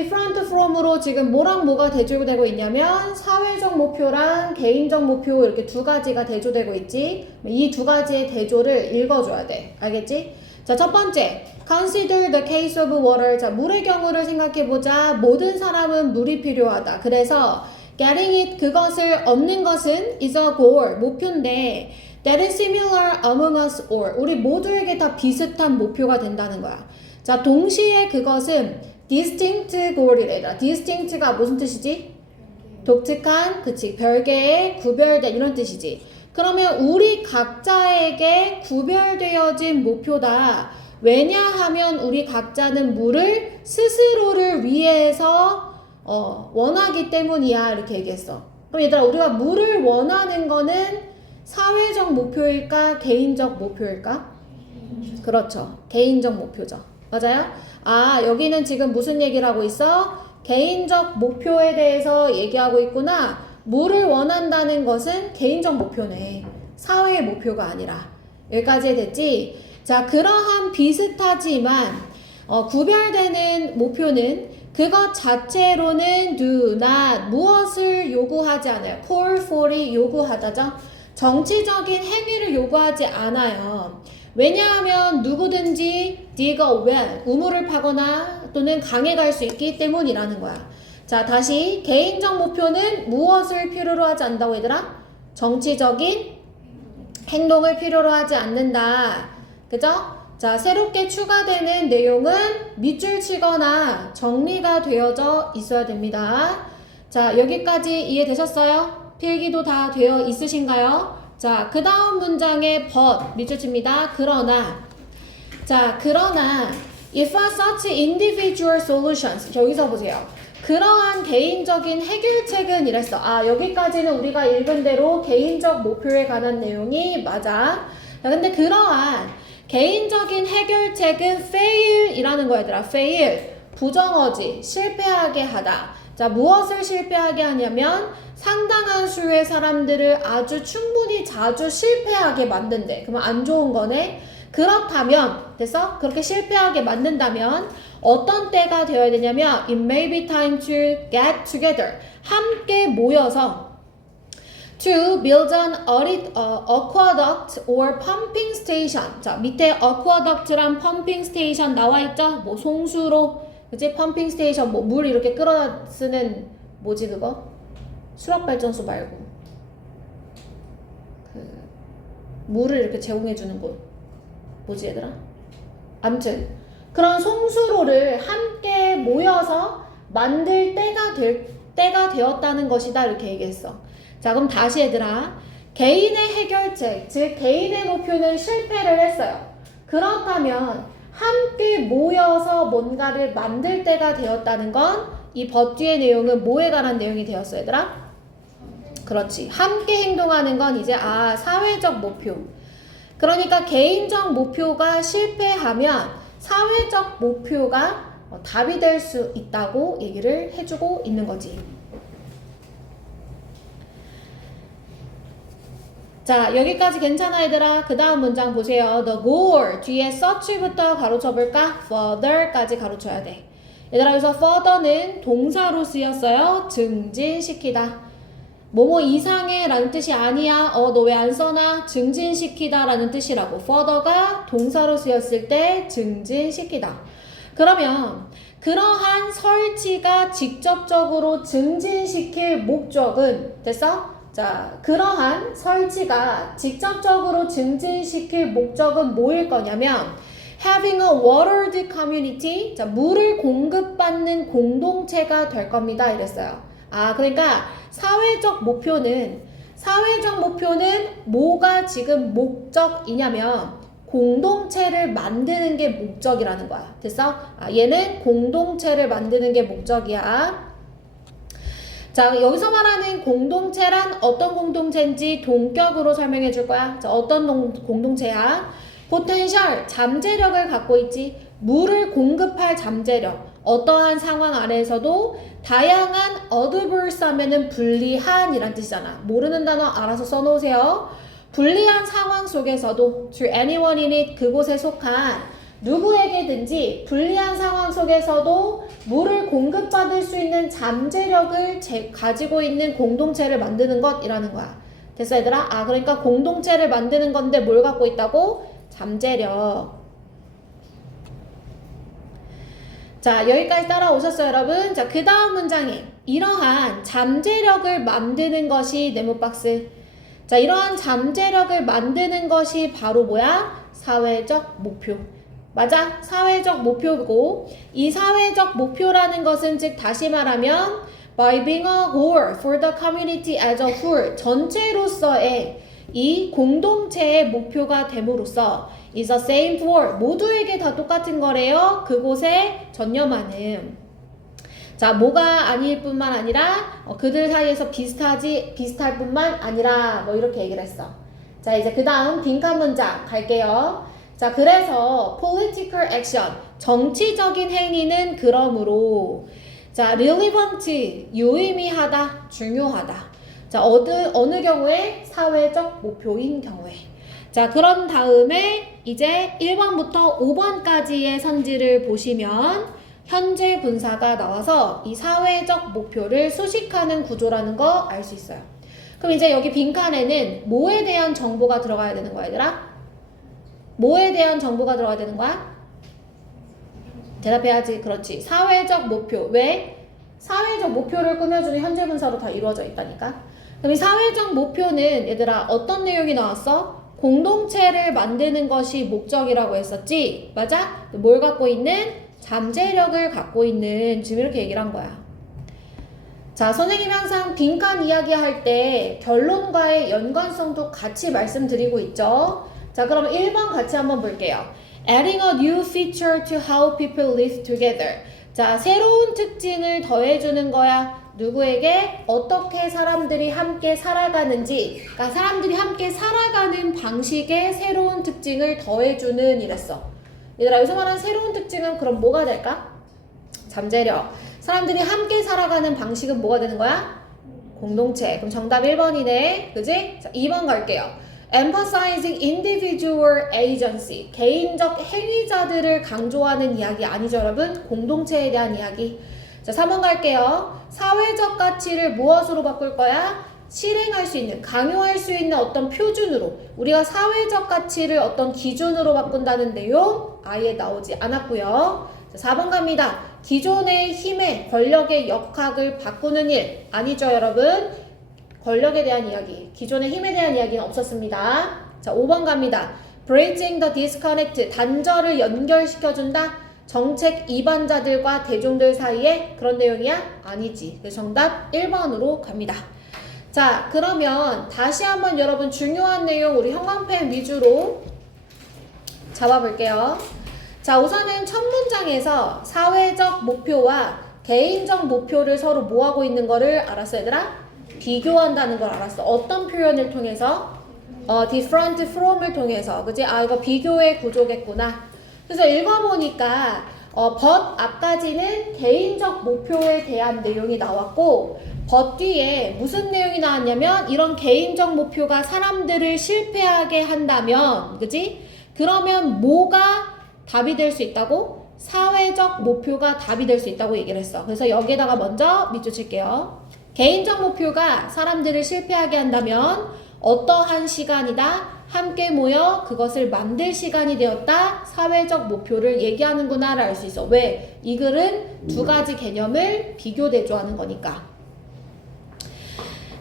different from으로 지금 뭐랑 뭐가 대조되고 있냐면 사회적 목표랑 개인적 목표 이렇게 두 가지가 대조되고 있지. 이 두 가지의 대조를 읽어줘야 돼. 알겠지? 자, 첫 번째. Consider the case of water. 자, 물의 경우를 생각해보자. 모든 사람은 물이 필요하다. 그래서 getting it, 그것을 얻는 것은 is a goal, 목표인데 that is similar among us all. 우리 모두에게 다 비슷한 목표가 된다는 거야. 자, 동시에 그것은 distinct goal이래라. distinct가 무슨 뜻이지? 독특한, 그치, 별개의, 구별된 이런 뜻이지. 그러면 우리 각자에게 구별되어진 목표다. 왜냐하면 우리 각자는 물을 스스로를 위해서 원하기 때문이야. 이렇게 얘기했어. 그럼 얘들아, 우리가 물을 원하는 거는 사회적 목표일까? 개인적 목표일까? 그렇죠. 개인적 목표죠. 맞아요? 아, 여기는 지금 무슨 얘기를 하고 있어? 개인적 목표에 대해서 얘기하고 있구나. 물을 원한다는 것은 개인적 목표네. 사회의 목표가 아니라. 여기까지 됐지? 자, 그러한 비슷하지만 구별되는 목표는 그것 자체로는 do not 무엇을 요구하지 않아요. call for이 요구하다죠. 정치적인 행위를 요구하지 않아요. 왜냐하면 누구든지 dig a well, 우물을 파거나 또는 강에 갈 수 있기 때문이라는 거야. 자, 다시 개인적 목표는 무엇을 필요로 하지 않는다고 얘들아? 정치적인 행동을 필요로 하지 않는다. 그죠? 자, 새롭게 추가되는 내용은 밑줄 치거나 정리가 되어져 있어야 됩니다. 자, 여기까지 이해되셨어요? 필기도 다 되어 있으신가요? 자, 그 다음 문장의 but 밑줄 칩니다. 그러나. 자, 그러나 if such individual solutions, 여기서 보세요. 그러한 개인적인 해결책은 이랬어. 아, 여기까지는 우리가 읽은 대로 개인적 목표에 관한 내용이 맞아. 자, 근데 그러한 개인적인 해결책은 fail 이라는 거야, 얘들아. fail. 부정어지. 실패하게 하다. 자, 무엇을 실패하게 하냐면 상당한 수의 사람들을 아주 충분히 자주 실패하게 만든대. 그러면 안 좋은 거네. 그렇다면, 됐어? 그렇게 실패하게 만든다면 어떤 때가 되어야 되냐면 it may be time to get together. 함께 모여서 to build an aqueduct or pumping station. 자, 밑에 aqueduct랑 pumping station 나와 있죠? 뭐 송수로, 그치? pumping station, 뭐 물 이렇게 끌어 쓰는 뭐지 그거? 수력발전소 말고 그 물을 이렇게 제공해 주는 곳 뭐지 얘들아? 암튼 그런 송수로를 함께 모여서 만들 때가 되었다는 것이다 이렇게 얘기했어. 자, 그럼 다시 얘들아, 개인의 해결책, 즉 개인의 목표는 실패를 했어요. 그렇다면 함께 모여서 뭔가를 만들 때가 되었다는 건 이 but 뒤의 내용은 뭐에 관한 내용이 되었어 얘들아? 그렇지. 함께 행동하는 건 이제 사회적 목표. 그러니까 개인적 목표가 실패하면 사회적 목표가 답이 될 수 있다고 얘기를 해주고 있는 거지. 자, 여기까지 괜찮아 얘들아? 그 다음 문장 보세요. The goal 뒤에 such부터 가로쳐볼까? further까지 가로쳐야 돼. 얘들아, 여기서 further는 동사로 쓰였어요. 증진시키다. 뭐뭐 이상해 라는 뜻이 아니야. 너 왜 안 써나? 증진시키다 라는 뜻이라고. further가 동사로 쓰였을 때 증진시키다. 그러면 그러한 설치가 직접적으로 증진시킬 목적은 됐어? 자, 그러한 설치가 직접적으로 증진시킬 목적은 뭐일 거냐면 having a watered community, 자, 물을 공급받는 공동체가 될 겁니다 이랬어요. 그러니까 사회적 목표는 뭐가 지금 목적이냐면 공동체를 만드는 게 목적이라는 거야. 됐어? 얘는 공동체를 만드는 게 목적이야. 자, 여기서 말하는 공동체란 어떤 공동체인지 동격으로 설명해 줄 거야. 자, 어떤 공동체야? 포텐셜, 잠재력을 갖고 있지. 물을 공급할 잠재력. 어떠한 상황 안에서도 다양한 adverse 하면은 불리한 이란 뜻이잖아. 모르는 단어 알아서 써놓으세요. 불리한 상황 속에서도 to anyone in it, 그곳에 속한 누구에게든지 불리한 상황 속에서도 물을 공급받을 수 있는 잠재력을 가지고 있는 공동체를 만드는 것이라는 거야. 됐어 얘들아? 아 그러니까 공동체를 만드는 건데 뭘 갖고 있다고? 잠재력. 자 여기까지 따라오셨어요 여러분? 자 그 다음 문장에 이러한 잠재력을 만드는 것이 네모박스. 자 이러한 잠재력을 만드는 것이 바로 뭐야? 사회적 목표. 맞아? 사회적 목표고 이 사회적 목표라는 것은 즉 다시 말하면 by being a goal for the community as a whole 전체로서의 이 공동체의 목표가 됨으로써 is the same for 모두에게 다 똑같은 거래요. 그곳에 전념하는 자 뭐가 아닐 뿐만 아니라 그들 사이에서 비슷할 뿐만 아니라 뭐 이렇게 얘기를 했어. 자 이제 그 다음 빈칸 문장 갈게요. 자 그래서 political action 정치적인 행위는 그러므로 자 relevant 유의미하다 중요하다. 자 어느 경우에 사회적 목표인 경우에 자 그런 다음에 이제 1번부터 5번까지의 선지를 보시면 현재 분사가 나와서 이 사회적 목표를 수식하는 구조라는 거 알 수 있어요. 그럼 이제 여기 빈칸에는 뭐에 대한 정보가 들어가야 되는 거야 얘들아? 뭐에 대한 정보가 들어가야 되는 거야? 대답해야지. 그렇지. 사회적 목표. 왜? 사회적 목표를 꾸며주는 현재 분사로 다 이루어져 있다니까. 그럼 이 사회적 목표는 얘들아 어떤 내용이 나왔어? 공동체를 만드는 것이 목적이라고 했었지? 맞아? 뭘 갖고 있는? 잠재력을 갖고 있는 지금 이렇게 얘기를 한 거야. 자 선생님이 항상 빈칸 이야기할 때 결론과의 연관성도 같이 말씀드리고 있죠. 자 그럼 1번 같이 한번 볼게요. Adding a new feature to how people live together. 자 새로운 특징을 더해주는 거야. 누구에게? 어떻게 사람들이 함께 살아가는지 그러니까 사람들이 함께 살아가는 방식에 새로운 특징을 더해주는 이랬어. 얘들아 여기서 말하는 새로운 특징은 그럼 뭐가 될까? 잠재력. 사람들이 함께 살아가는 방식은 뭐가 되는 거야? 공동체. 그럼 정답 1번이네. 그지? 자 2번 갈게요. Emphasizing individual agency. 개인적 행위자들을 강조하는 이야기 아니죠 여러분? 공동체에 대한 이야기. 자 3번 갈게요. 사회적 가치를 무엇으로 바꿀 거야? 실행할 수 있는, 강요할 수 있는 어떤 표준으로 우리가 사회적 가치를 어떤 기준으로 바꾼다는 내용 아예 나오지 않았고요. 자 4번 갑니다. 기존의 힘의 권력의 역학을 바꾸는 일 아니죠 여러분? 권력에 대한 이야기, 기존의 힘에 대한 이야기는 없었습니다. 자 5번 갑니다. Bridging the disconnect, 단절을 연결시켜준다. 정책 이반자들과 대중들 사이에 그런 내용이야? 아니지. 그래서 정답 1번으로 갑니다. 자 그러면 다시 한번 여러분 중요한 내용 우리 형광펜 위주로 잡아볼게요. 자 우선은 첫 문장에서 사회적 목표와 개인적 목표를 서로 뭐하고 있는 거를 알았어 얘들아? 비교한다는 걸 알았어. 어떤 표현을 통해서? different from을 통해서. 그치? 아 이거 비교의 구조겠구나. 그래서 읽어보니까 but 앞까지는 개인적 목표에 대한 내용이 나왔고 but 뒤에 무슨 내용이 나왔냐면 이런 개인적 목표가 사람들을 실패하게 한다면 그치? 그러면 뭐가 답이 될 수 있다고? 사회적 목표가 답이 될 수 있다고 얘기를 했어. 그래서 여기에다가 먼저 밑줄 칠게요. 개인적 목표가 사람들을 실패하게 한다면 어떠한 시간이다? 함께 모여 그것을 만들 시간이 되었다. 사회적 목표를 얘기하는구나를 알 수 있어. 왜? 이 글은 두 가지 개념을 비교 대조하는 거니까.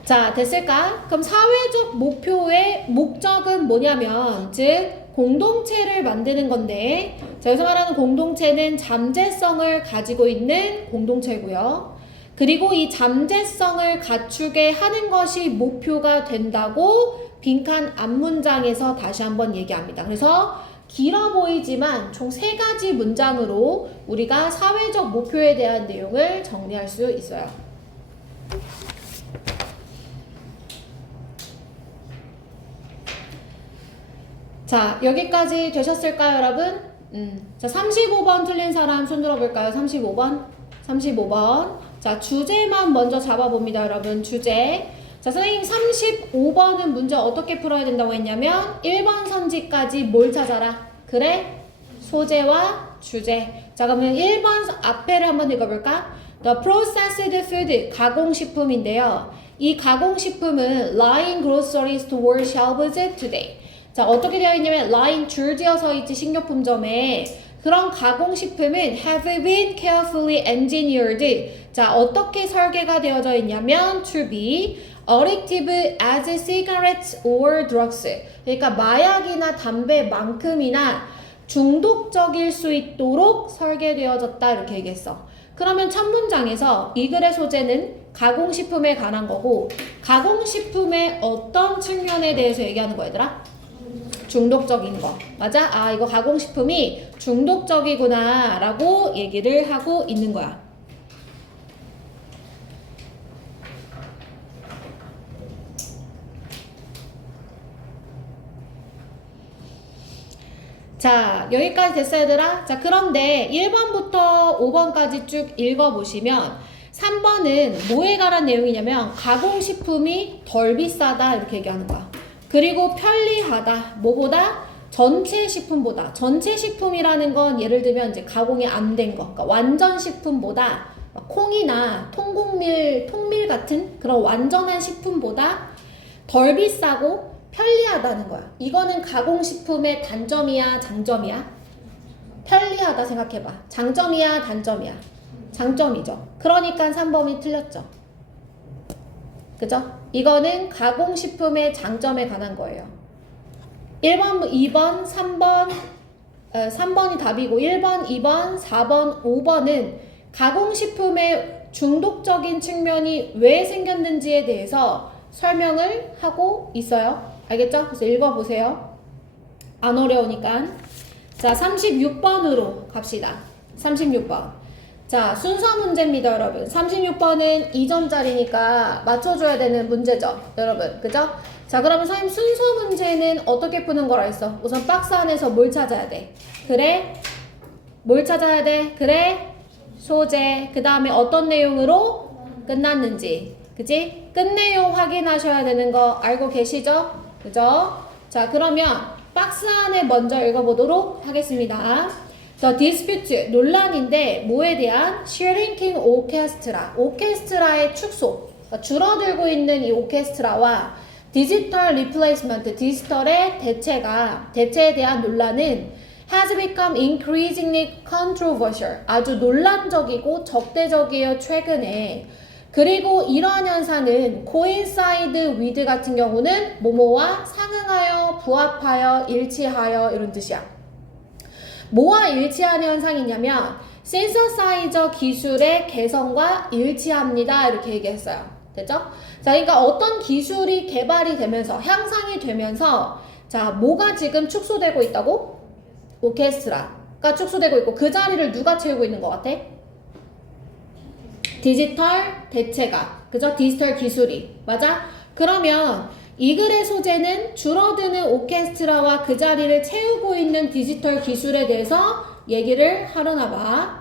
자, 됐을까? 그럼 사회적 목표의 목적은 뭐냐면 즉 공동체를 만드는 건데 자, 여기서 말하는 공동체는 잠재성을 가지고 있는 공동체고요. 그리고 이 잠재성을 갖추게 하는 것이 목표가 된다고 빈칸 앞문장에서 다시 한번 얘기합니다. 그래서 길어 보이지만 총 3가지 문장으로 우리가 사회적 목표에 대한 내용을 정리할 수 있어요. 자, 여기까지 되셨을까요, 여러분? 자, 35번 틀린 사람 손 들어볼까요? 35번. 35번. 자, 주제만 먼저 잡아봅니다, 여러분. 주제. 자, 선생님 35번은 문제 어떻게 풀어야 된다고 했냐면 1번 선지까지 뭘 찾아라? 그래? 소재와 주제. 자, 그러면 1번 앞에를 한번 읽어볼까? The processed food, 가공식품인데요. 이 가공식품은 line grocery store shelves today. 자, 어떻게 되어 있냐면 line 줄지어 서 있지 식료품점에. 그런 가공식품은 have been carefully engineered. 자, 어떻게 설계가 되어져 있냐면 to be addictive as cigarettes or drugs. 그러니까 마약이나 담배만큼이나 중독적일 수 있도록 설계되어졌다 이렇게 얘기했어. 그러면 첫 문장에서 이 글의 소재는 가공식품에 관한 거고 가공식품의 어떤 측면에 대해서 얘기하는 거 얘들아? 중독적인 거. 맞아? 아, 이거 가공식품이 중독적이구나 라고 얘기를 하고 있는 거야. 자, 여기까지 됐어요, 얘들아? 자, 그런데 1번부터 5번까지 쭉 읽어보시면 3번은 뭐에 관한 내용이냐면 가공식품이 덜 비싸다 이렇게 얘기하는 거야. 그리고 편리하다. 뭐보다? 전체 식품보다. 전체 식품이라는 건 예를 들면 이제 가공이 안 된 거. 그러니까 완전 식품보다 콩이나 통밀 같은 그런 완전한 식품보다 덜 비싸고 편리하다는 거야. 이거는 가공식품의 단점이야, 장점이야? 편리하다 생각해봐. 장점이야, 단점이야? 장점이죠. 그러니까 3번이 틀렸죠. 그죠? 이거는 가공식품의 장점에 관한 거예요. 1번, 2번, 3번, 3번이 답이고 1번, 2번, 4번, 5번은 가공식품의 중독적인 측면이 왜 생겼는지에 대해서 설명을 하고 있어요. 알겠죠? 그래서 읽어보세요. 안 어려우니까. 자, 36번으로 갑시다. 36번. 자, 순서 문제입니다, 여러분. 36번은 2점짜리니까 맞춰줘야 되는 문제죠, 여러분. 그죠? 자, 그러면 선생님 순서 문제는 어떻게 푸는 거라 했어? 우선 박스 안에서 뭘 찾아야 돼? 그래? 뭘 찾아야 돼? 그래? 소재. 그 다음에 어떤 내용으로 끝났는지. 그지? 끝 내용 확인하셔야 되는 거 알고 계시죠? 그죠? 자, 그러면 박스 안에 먼저 읽어보도록 하겠습니다. The dispute, 논란인데 뭐에 대한? shrinking orchestra, 오케스트라의 축소, 그러니까 줄어들고 있는 이 오케스트라와 digital replacement, 디지털의 대체에 대한 논란은 has become increasingly controversial, 아주 논란적이고 적대적이에요, 최근에. 그리고 이러한 현상은 coincide with 같은 경우는 뭐뭐와 상응하여, 부합하여, 일치하여 이런 뜻이야. 뭐와 일치하는 현상이냐면 신서사이저 기술의 개성과 일치합니다 이렇게 얘기했어요. 됐죠? 자, 그러니까 어떤 기술이 개발이 되면서 향상이 되면서 자, 뭐가 지금 축소되고 있다고? 오케스트라가 축소되고 있고 그 자리를 누가 채우고 있는 것 같아? 디지털 대체가. 그죠? 디지털 기술이. 맞아? 그러면 이 글의 소재는 줄어드는 오케스트라와 그 자리를 채우고 있는 디지털 기술에 대해서 얘기를 하려나 봐.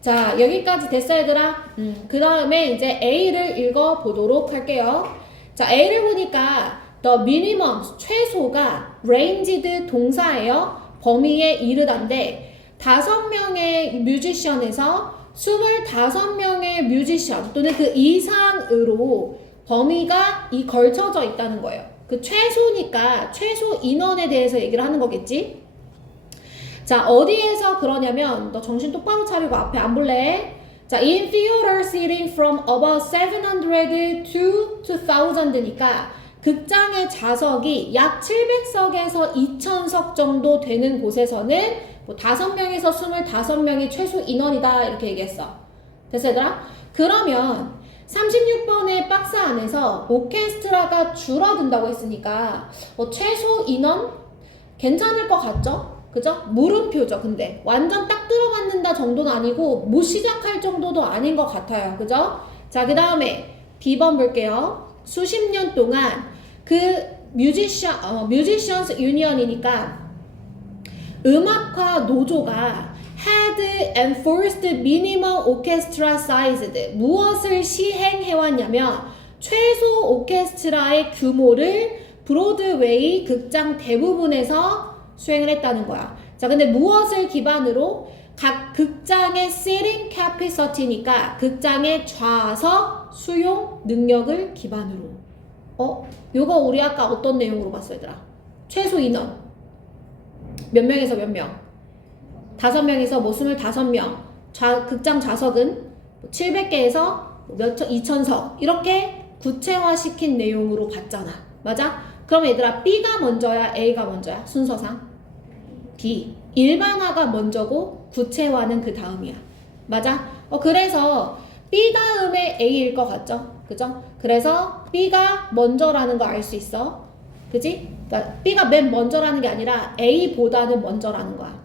자, 여기까지 됐어, 얘들아? 그 다음에 이제 A를 읽어보도록 할게요. 자, A를 보니까 the minimum, 최소가 ranged 동사예요. 범위에 이르다인데 5명의 뮤지션에서 25명의 뮤지션 또는 그 이상으로 범위가 걸쳐져 있다는 거예요. 그 최소니까 최소 인원에 대해서 얘기를 하는 거겠지? 자, 어디에서 그러냐면 너 정신 똑바로 차리고 앞에 안 볼래? 자, in theater seating from about 700 to 2000니까 극장의 좌석이 약 700석에서 2000석 정도 되는 곳에서는 뭐 5명에서 25명이 최소 인원이다 이렇게 얘기했어. 됐어, 얘들아? 그러면 36번의 박스 안에서 오케스트라가 줄어든다고 했으니까 최소 인원 괜찮을 것 같죠? 그죠? 물음표죠. 근데 완전 딱 들어맞는다 정도는 아니고 못 시작할 정도도 아닌 것 같아요. 그죠? 자, 그 다음에 B번 볼게요. 수십 년 동안 그 뮤지션스 유니언이니까 음악화 노조가 had enforced minimum orchestra size, 무엇을 시행해왔냐면 최소 오케스트라의 규모를 브로드웨이 극장 대부분에서 수행을 했다는 거야. 자, 근데 무엇을 기반으로? 각 극장의 seating capacity니까 극장의 좌석 수용 능력을 기반으로. 요거 우리 아까 어떤 내용으로 봤어, 얘들아? 최소 인원. 몇 명에서 몇 명? 5명에서 뭐 25명. 극장 좌석은 700개에서 몇 2,000석. 이렇게 구체화시킨 내용으로 봤잖아. 맞아? 그럼 얘들아, B가 먼저야, A가 먼저야? 순서상? B. 일반화가 먼저고 구체화는 그 다음이야. 맞아? 그래서 B 다음에 A일 것 같죠? 그죠? 그래서 B가 먼저라는 거 알 수 있어. 그지? 그러니까 B가 맨 먼저라는 게 아니라 A보다는 먼저라는 거야.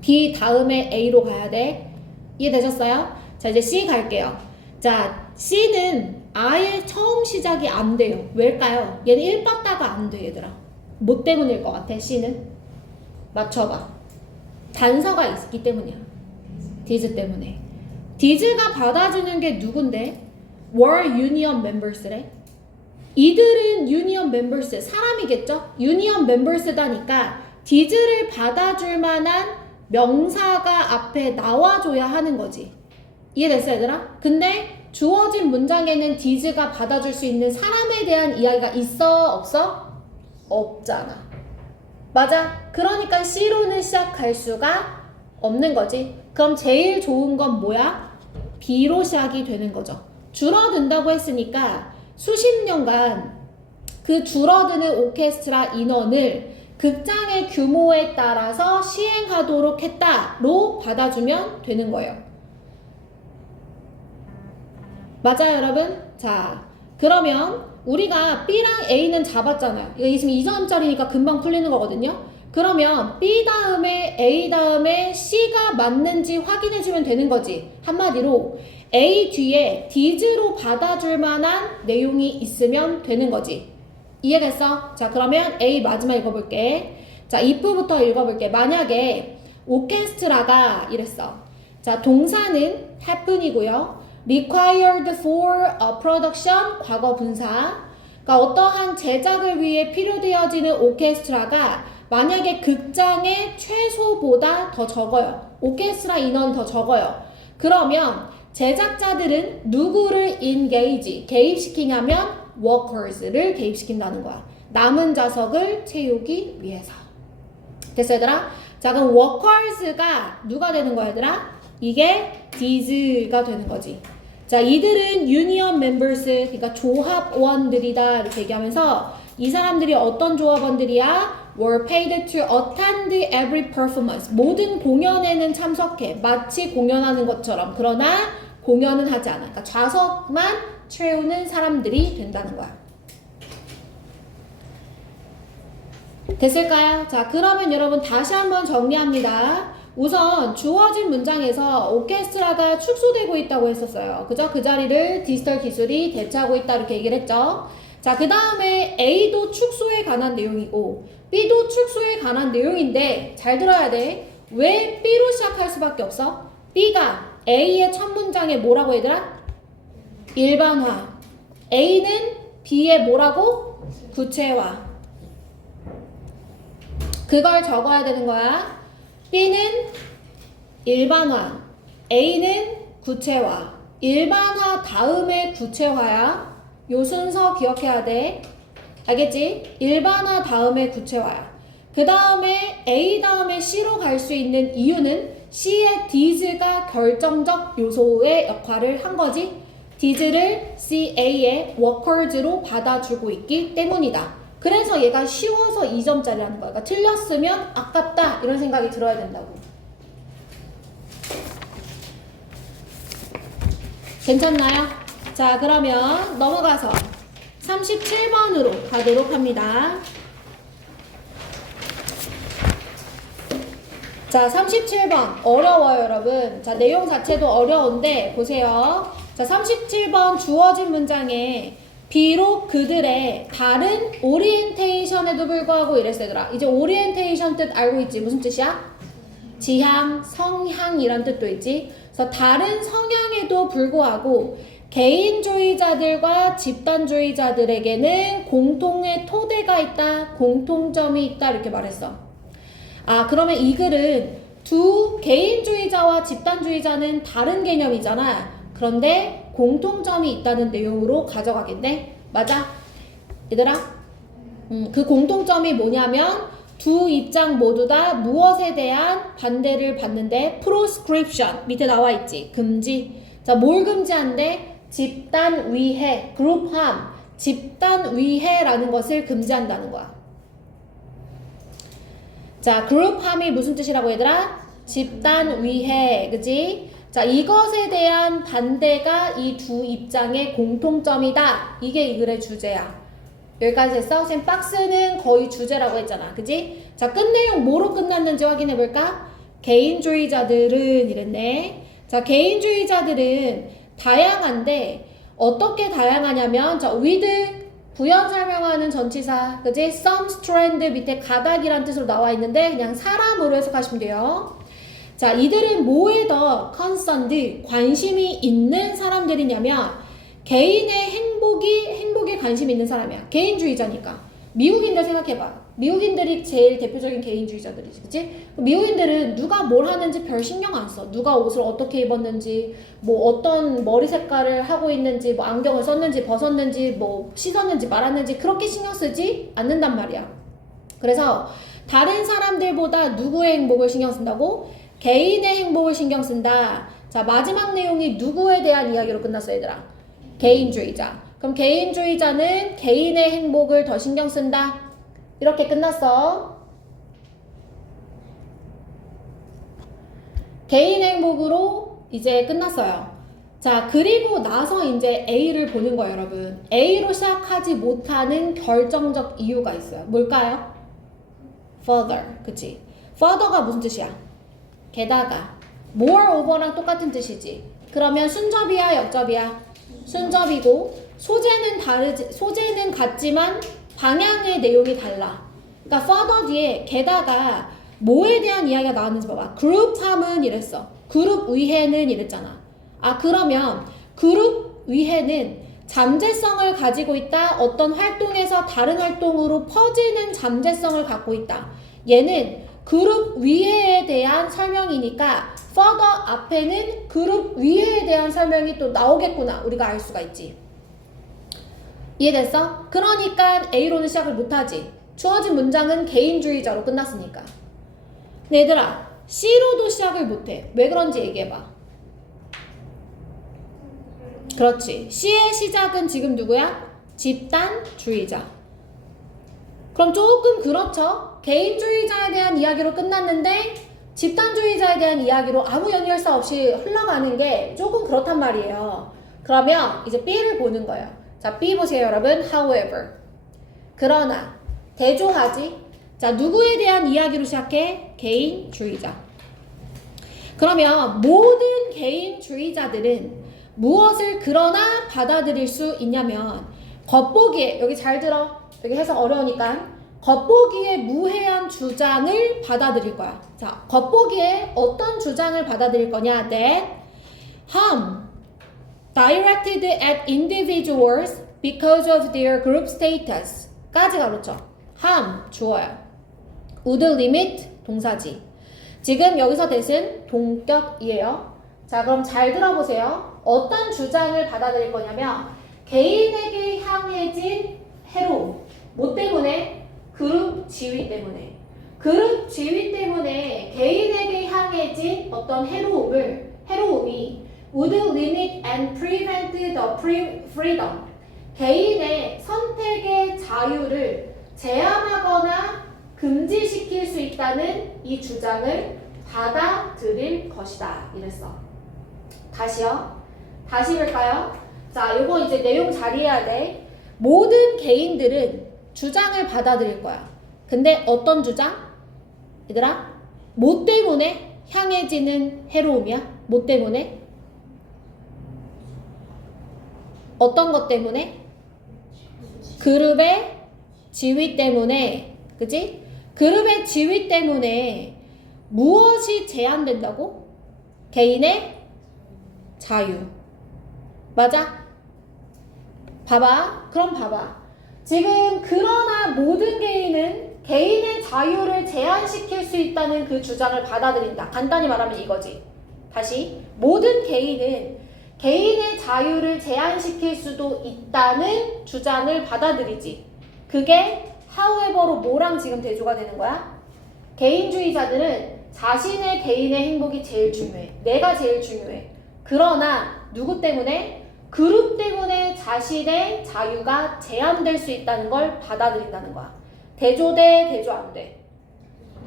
B 다음에 A로 가야 돼. 이해되셨어요? 자, 이제 C 갈게요. 자, C는 아예 처음 시작이 안 돼요. 왜일까요? 얘는 1 받다가 안 돼, 얘들아. 뭐 때문일 것 같아, C는? 맞춰봐. 단서가 있기 때문이야. 디즈 때문에. 디즈가 받아주는 게 누군데? Were Union Members래? 이들은 Union Members, 사람이겠죠? Union Members다니까 디즈를 받아줄 만한 명사가 앞에 나와줘야 하는 거지. 이해됐어, 얘들아? 근데 주어진 문장에는 디즈가 받아줄 수 있는 사람에 대한 이야기가 있어? 없어? 없잖아. 맞아? 그러니까 C로는 시작할 수가 없는 거지. 그럼 제일 좋은 건 뭐야? B로 시작이 되는 거죠. 줄어든다고 했으니까 수십 년간 그 줄어드는 오케스트라 인원을 극장의 규모에 따라서 시행하도록 했다로 받아주면 되는 거예요. 맞아요, 여러분? 자, 그러면 우리가 B랑 A는 잡았잖아요. 이거 지금 2점짜리니까 금방 풀리는 거거든요. 그러면 B 다음에 A 다음에 C가 맞는지 확인해주면 되는 거지. 한마디로 A 뒤에 디즈로 받아줄 만한 내용이 있으면 되는 거지. 이해됐어? 자, 그러면 A 마지막 읽어볼게. 자, if부터 읽어볼게. 만약에 오케스트라가 이랬어. 자, 동사는 happen이고요. required for a production, 과거 분사. 그러니까 어떠한 제작을 위해 필요되어지는 오케스트라가 만약에 극장의 최소보다 더 적어요. 오케스트라 인원이 더 적어요. 그러면 제작자들은 누구를 engage, 개입시키냐면 workers를 개입시킨다는 거야. 남은 좌석을 채우기 위해서. 됐어, 얘들아? 자, 그럼 workers가 누가 되는 거야, 얘들아? 이게 these가 되는 거지. 자, 이들은 union members, 그러니까 조합원들이다 이렇게 얘기하면서 이 사람들이 어떤 조합원들이야? were paid to attend every performance. 모든 공연에는 참석해. 마치 공연하는 것처럼. 그러나 공연은 하지 않아. 그러니까 좌석만 채우는 사람들이 된다는 거야. 됐을까요? 자, 그러면 여러분 다시 한번 정리합니다. 우선 주어진 문장에서 오케스트라가 축소되고 있다고 했었어요. 그죠? 그 자리를 디지털 기술이 대체하고 있다 이렇게 얘기를 했죠. 자, 그 다음에 A도 축소에 관한 내용이고 B도 축소에 관한 내용인데 잘 들어야 돼. 왜 B로 시작할 수밖에 없어? B가 A의 첫 문장에 뭐라고 얘들아? 일반화. A는 B의 뭐라고? 구체화. 그걸 적어야 되는 거야. B는 일반화, A는 구체화. 일반화 다음에 구체화야. 요 순서 기억해야 돼. 알겠지? 일반화 다음에 구체화야. 그 다음에 A 다음에 C로 갈 수 있는 이유는 C의 디즈가 결정적 요소의 역할을 한 거지. 디즈를 CA의 워커즈로 받아주고 있기 때문이다. 그래서 얘가 쉬워서 2점짜리라는 거야. 그러니까 틀렸으면 아깝다 이런 생각이 들어야 된다고. 괜찮나요? 자, 그러면 넘어가서 37번으로 가도록 합니다. 자, 37번 어려워요, 여러분. 자, 내용 자체도 어려운데 보세요. 자, 37번 주어진 문장에 비록 그들의 다른 오리엔테이션에도 불구하고 이랬어, 얘들아. 이제 오리엔테이션 뜻 알고 있지? 무슨 뜻이야? 지향, 성향이란 뜻도 있지. 그래서 다른 성향에도 불구하고 개인주의자들과 집단주의자들에게는 공통의 토대가 있다, 공통점이 있다 이렇게 말했어. 아, 그러면 이 글은 두 개인주의자와 집단주의자는 다른 개념이잖아. 그런데 공통점이 있다는 내용으로 가져가겠네. 맞아? 얘들아? 그 공통점이 뭐냐면 두 입장 모두 다 무엇에 대한 반대를 받는데 proscription 밑에 나와 있지. 금지. 자, 뭘 금지한대? 집단 위해, group harm, 집단 위해라는 것을 금지한다는 거야. 자, group harm이 무슨 뜻이라고 얘들아? 집단 위해, 그지? 자, 이것에 대한 반대가 이 두 입장의 공통점이다. 이게 이 글의 주제야. 여기까지 됐어? 쌤 박스는 거의 주제라고 했잖아. 그지? 자, 끝내용 뭐로 끝났는지 확인해 볼까? 개인주의자들은 이랬네. 자, 개인주의자들은 다양한데 어떻게 다양하냐면 자, with 부연 설명하는 전치사, 그지? some strand 밑에 가닥이란 뜻으로 나와 있는데 그냥 사람으로 해석하시면 돼요. 자, 이들은 뭐에 더 concerned, 관심이 있는 사람들이냐면 개인의 행복에 관심 있는 사람이야. 개인주의자니까. 미국인들 생각해봐. 미국인들이 제일 대표적인 개인주의자들이지, 그치? 미국인들은 누가 뭘 하는지 별 신경 안 써. 누가 옷을 어떻게 입었는지, 뭐 어떤 머리 색깔을 하고 있는지, 뭐 안경을 썼는지, 벗었는지, 뭐 씻었는지 말았는지 그렇게 신경 쓰지 않는단 말이야. 그래서 다른 사람들보다 누구의 행복을 신경 쓴다고? 개인의 행복을 신경 쓴다. 자, 마지막 내용이 누구에 대한 이야기로 끝났어, 얘들아? 개인주의자. 그럼 개인주의자는 개인의 행복을 더 신경 쓴다. 이렇게 끝났어. 개인 행복으로 이제 끝났어요. 자, 그리고 나서 이제 A를 보는 거예요, 여러분. A로 시작하지 못하는 결정적 이유가 있어요. 뭘까요? further. 그치? further가 무슨 뜻이야? 게다가. moreover랑 똑같은 뜻이지. 그러면 순접이야, 역접이야? 순접이고 소재는 같지만 방향의 내용이 달라. 그러니까 further 뒤에 게다가 뭐에 대한 이야기가 나왔는지 봐봐. 그룹 함은 이랬어. 그룹 위해는 이랬잖아. 아, 그러면 그룹 위해는 잠재성을 가지고 있다. 어떤 활동에서 다른 활동으로 퍼지는 잠재성을 갖고 있다. 얘는 그룹 위해에 대한 설명이니까 further 앞에는 그룹 위해에 대한 설명이 또 나오겠구나. 우리가 알 수가 있지. 이해됐어? 그러니까 A로는 시작을 못하지. 주어진 문장은 개인주의자로 끝났으니까. 근데 얘들아, C로도 시작을 못해. 왜 그런지 얘기해봐. 그렇지. C의 시작은 지금 누구야? 집단주의자. 그럼 조금 그렇죠? 개인주의자에 대한 이야기로 끝났는데 집단주의자에 대한 이야기로 아무 연결사 없이 흘러가는 게 조금 그렇단 말이에요. 그러면 이제 B를 보는 거예요. 자, B 보세요, 여러분. However. 그러나, 대조하지. 자, 누구에 대한 이야기로 시작해? 개인주의자. 그러면 모든 개인주의자들은 무엇을 그러나 받아들일 수 있냐면 겉보기에, 여기 잘 들어. 여기 해석 어려우니까. 겉보기에 무해한 주장을 받아들일 거야. 자, 겉보기에 어떤 주장을 받아들일 거냐? That harm directed at individuals because of their group status 까지가 그렇죠. harm 주어요. would limit 동사지. 지금 여기서 대신 동격이에요. 자, 그럼 잘 들어보세요. 어떤 주장을 받아들일 거냐면 개인에게 향해진 해로움. 뭐 때문에? 그룹 지위 때문에. 그룹 지위 때문에 개인에게 향해진 어떤 해로움이 would limit and prevent the freedom. 개인의 선택의 자유를 제한하거나 금지시킬 수 있다는 이 주장을 받아들일 것이다. 이랬어. 다시요. 다시 볼까요? 자, 요거 이제 내용 잘 이해해야 돼. 모든 개인들은 주장을 받아들일 거야. 근데 어떤 주장? 얘들아, 뭐 때문에 향해지는 해로움이야? 뭐 때문에? 어떤 것 때문에? 그룹의 지위 때문에. 그치? 그룹의 지위 때문에 무엇이 제한된다고? 개인의 자유. 맞아? 봐봐. 그럼 봐봐. 지금 그러나 모든 개인은 개인의 자유를 제한시킬 수 있다는 그 주장을 받아들인다. 간단히 말하면 이거지. 다시, 모든 개인은 개인의 자유를 제한시킬 수도 있다는 주장을 받아들이지. 그게 however로 뭐랑 지금 대조가 되는 거야? 개인주의자들은 자신의 개인의 행복이 제일 중요해. 내가 제일 중요해. 그러나 누구 때문에? 그룹 때문에 자신의 자유가 제한될 수 있다는 걸 받아들인다는 거야. 대조돼, 대조 안 돼?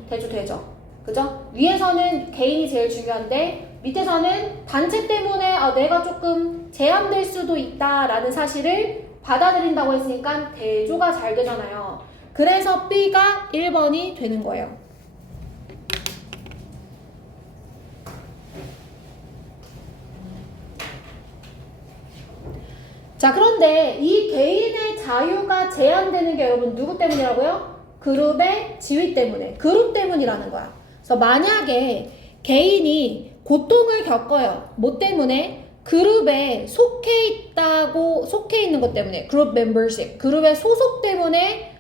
대조되죠. 그죠? 위에서는 개인이 제일 중요한데 밑에서는 단체 때문에 내가 조금 제한될 수도 있다라는 사실을 받아들인다고 했으니까 대조가 잘 되잖아요. 그래서 B가 1번이 되는 거예요. 자, 그런데 이 개인의 자유가 제한되는 게 여러분 누구 때문이라고요? 그룹의 지위 때문에. 그룹 때문이라는 거야. 그래서 만약에 개인이 고통을 겪어요. 뭐 때문에? 그룹에 속해 있는 것 때문에. 그룹 멤버십. 그룹의 소속 때문에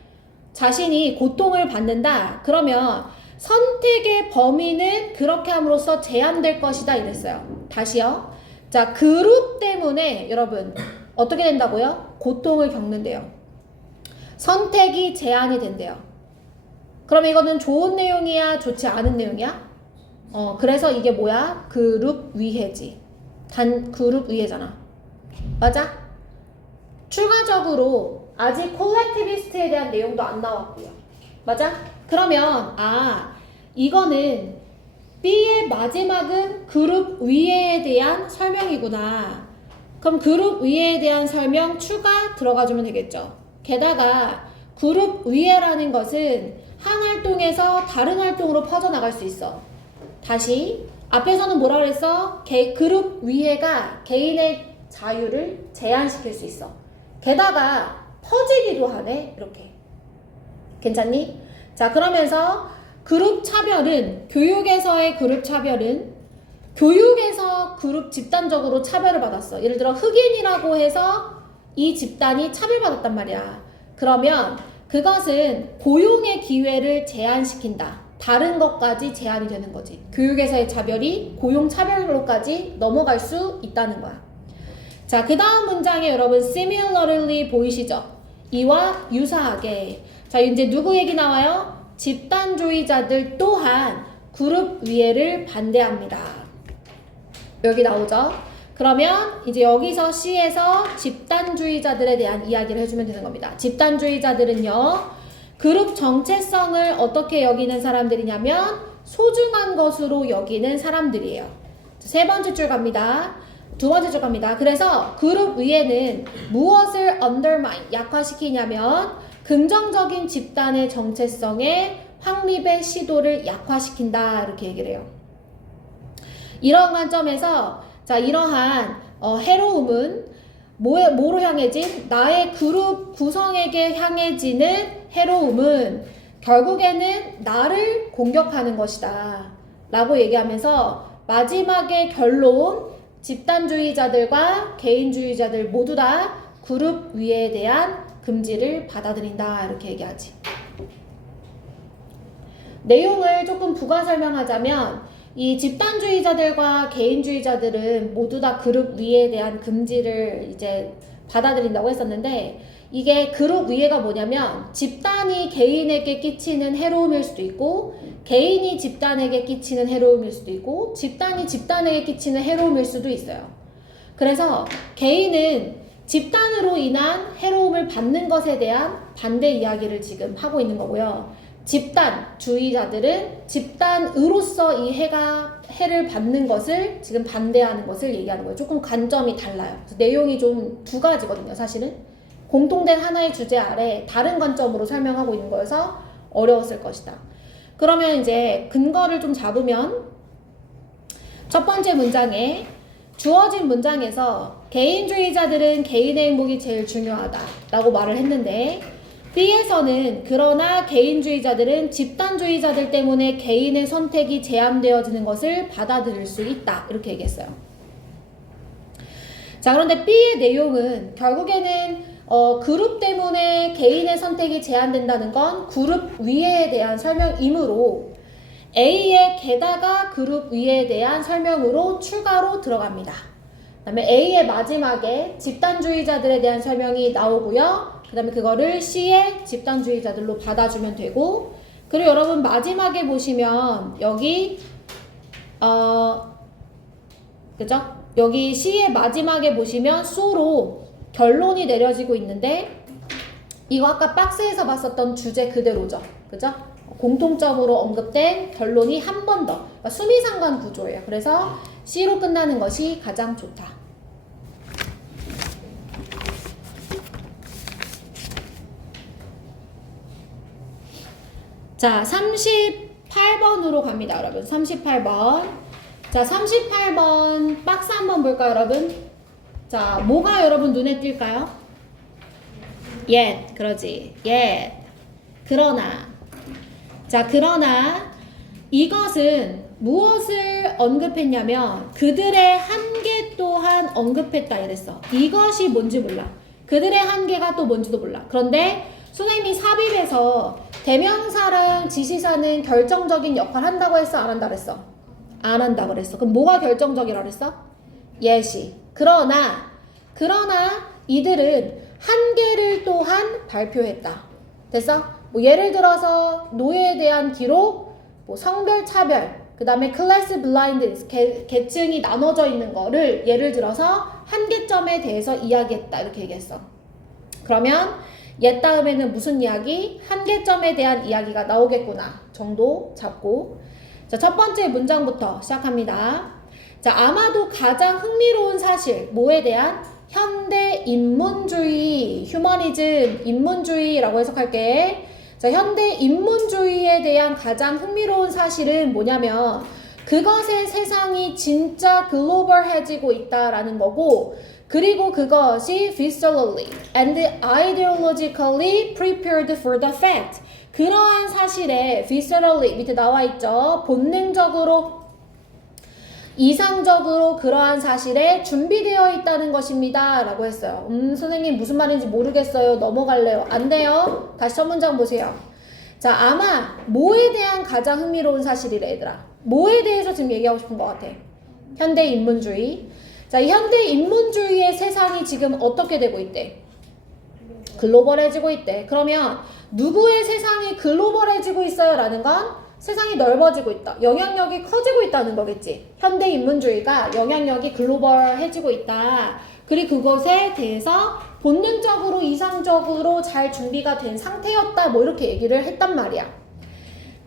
자신이 고통을 받는다. 그러면 선택의 범위는 그렇게 함으로써 제한될 것이다 이랬어요. 다시요. 자, 그룹 때문에 여러분 어떻게 된다고요? 고통을 겪는데요. 선택이 제한이 된대요. 그러면 이거는 좋은 내용이야? 좋지 않은 내용이야? 그래서 이게 뭐야? 그룹 위해지. 그룹 위해잖아. 맞아? 추가적으로 아직 콜렉티비스트에 대한 내용도 안 나왔고요. 맞아? 그러면 이거는 B의 마지막은 그룹 위해에 대한 설명이구나. 그럼 그룹 위해에 대한 설명 추가 들어가주면 되겠죠. 게다가 그룹 위해라는 것은 한 활동에서 다른 활동으로 퍼져나갈 수 있어. 다시 앞에서는 뭐라 그랬어? 그룹 위해가 개인의 자유를 제한시킬 수 있어. 게다가 퍼지기도 하네. 이렇게. 괜찮니? 자, 그러면서 그룹 차별은 교육에서의 그룹 차별은 교육에서 그룹 집단적으로 차별을 받았어. 예를 들어 흑인이라고 해서 이 집단이 차별받았단 말이야. 그러면 그것은 고용의 기회를 제한시킨다. 다른 것까지 제한이 되는 거지. 교육에서의 차별이 고용 차별로까지 넘어갈 수 있다는 거야. 자, 그 다음 문장에 여러분 similarly 보이시죠? 이와 유사하게. 자, 이제 누구 얘기 나와요? 집단주의자들 또한 그룹 위해를 반대합니다. 여기 나오죠? 그러면 이제 여기서 C에서 집단주의자들에 대한 이야기를 해주면 되는 겁니다. 집단주의자들은요, 그룹 정체성을 어떻게 여기는 사람들이냐면 소중한 것으로 여기는 사람들이에요. 세 번째 줄 갑니다. 두 번째 줄 갑니다. 그래서 그룹 위에는 무엇을 undermine, 약화시키냐면 긍정적인 집단의 정체성의 확립의 시도를 약화시킨다 이렇게 얘기를 해요. 이러한 관점에서 자, 이러한 해로움은 뭐로 향해진? 나의 그룹 구성에게 향해지는 해로움은 결국에는 나를 공격하는 것이다 라고 얘기하면서 마지막에 결론, 집단주의자들과 개인주의자들 모두 다 그룹 위에 대한 금지를 받아들인다 이렇게 얘기하지. 내용을 조금 부가 설명하자면 이 집단주의자들과 개인주의자들은 모두 다 그룹 위에 대한 금지를 이제 받아들인다고 했었는데, 이게 그룹 위에가 뭐냐면 집단이 개인에게 끼치는 해로움일 수도 있고, 개인이 집단에게 끼치는 해로움일 수도 있고, 집단이 집단에게 끼치는 해로움일 수도 있어요. 그래서 개인은 집단으로 인한 해로움을 받는 것에 대한 반대 이야기를 지금 하고 있는 거고요. 집단주의자들은 집단으로서 이 해를 받는 것을 지금 반대하는 것을 얘기하는 거예요. 조금 관점이 달라요. 그래서 내용이 좀 두 가지거든요, 사실은. 공통된 하나의 주제 아래 다른 관점으로 설명하고 있는 거여서 어려웠을 것이다. 그러면 이제 근거를 좀 잡으면 첫 번째 문장에 주어진 문장에서 개인주의자들은 개인의 행복이 제일 중요하다라고 말을 했는데, B에서는 그러나 개인주의자들은 집단주의자들 때문에 개인의 선택이 제한되어지는 것을 받아들일 수 있다 이렇게 얘기했어요. 자, 그런데 B의 내용은 결국에는 그룹 때문에 개인의 선택이 제한된다는 건 그룹 위에 대한 설명이므로 A의 게다가 그룹 위에 대한 설명으로 추가로 들어갑니다. 그 다음에 A의 마지막에 집단주의자들에 대한 설명이 나오고요. 그 다음에 그거를 C의 집단주의자들로 받아주면 되고, 그리고 여러분 마지막에 보시면 여기 그죠? 여기 C의 마지막에 보시면 so로 결론이 내려지고 있는데, 이거 아까 박스에서 봤었던 주제 그대로죠. 그죠? 공통점으로 언급된 결론이 한 번 더. 그러니까 수미상관 구조예요. 그래서 C로 끝나는 것이 가장 좋다. 자, 38번으로 갑니다, 여러분. 38번. 자, 38번 박스 한번 볼까요, 여러분? 자, 뭐가 여러분 눈에 띌까요? yet, 그러지. yet. 그러나. 자, 그러나 이것은 무엇을 언급했냐면 그들의 한계 또한 언급했다 이랬어. 이것이 뭔지 몰라. 그들의 한계가 또 뭔지도 몰라. 그런데 선생님이 삽입에서 대명사랑 지시사는 결정적인 역할을 한다고 했어? 안 한다고 했어? 안 한다고 그랬어. 그럼 뭐가 결정적이라고 그랬어? 예시. 그러나 이들은 한계를 또한 발표했다. 됐어? 뭐 예를 들어서 노예에 대한 기록, 뭐 성별 차별, 그 다음에 클래스 블라인드, 계층이 나눠져 있는 거를 예를 들어서 한계점에 대해서 이야기했다 이렇게 얘기했어. 그러면 옛 다음에는 무슨 이야기? 한계점에 대한 이야기가 나오겠구나 정도 잡고, 자, 첫 번째 문장부터 시작합니다. 자, 아마도 가장 흥미로운 사실, 뭐에 대한? 현대 인문주의, 휴머니즘, 인문주의라고 해석할게. 자, 현대 인문주의에 대한 가장 흥미로운 사실은 뭐냐면 그것의 세상이 진짜 글로벌해지고 있다라는 거고, 그리고 그것이 viscerally and ideologically prepared for the fact. 그러한 사실에 viscerally 밑에 나와 있죠. 본능적으로, 이상적으로 그러한 사실에 준비되어 있다는 것입니다. 라고 했어요. 선생님 무슨 말인지 모르겠어요. 넘어갈래요. 안 돼요. 다시 첫 문장 보세요. 자, 아마 뭐에 대한 가장 흥미로운 사실이래, 얘들아. 뭐에 대해서 지금 얘기하고 싶은 것 같아? 현대 인문주의. 자, 이 현대 인문주의의 세상이 지금 어떻게 되고 있대? 글로벌해지고 있대. 그러면 누구의 세상이 글로벌해지고 있어요? 라는 건 세상이 넓어지고 있다. 영향력이 커지고 있다는 거겠지. 현대 인문주의가 영향력이 글로벌해지고 있다. 그리고 그것에 대해서 본능적으로 이상적으로 잘 준비가 된 상태였다. 뭐 이렇게 얘기를 했단 말이야.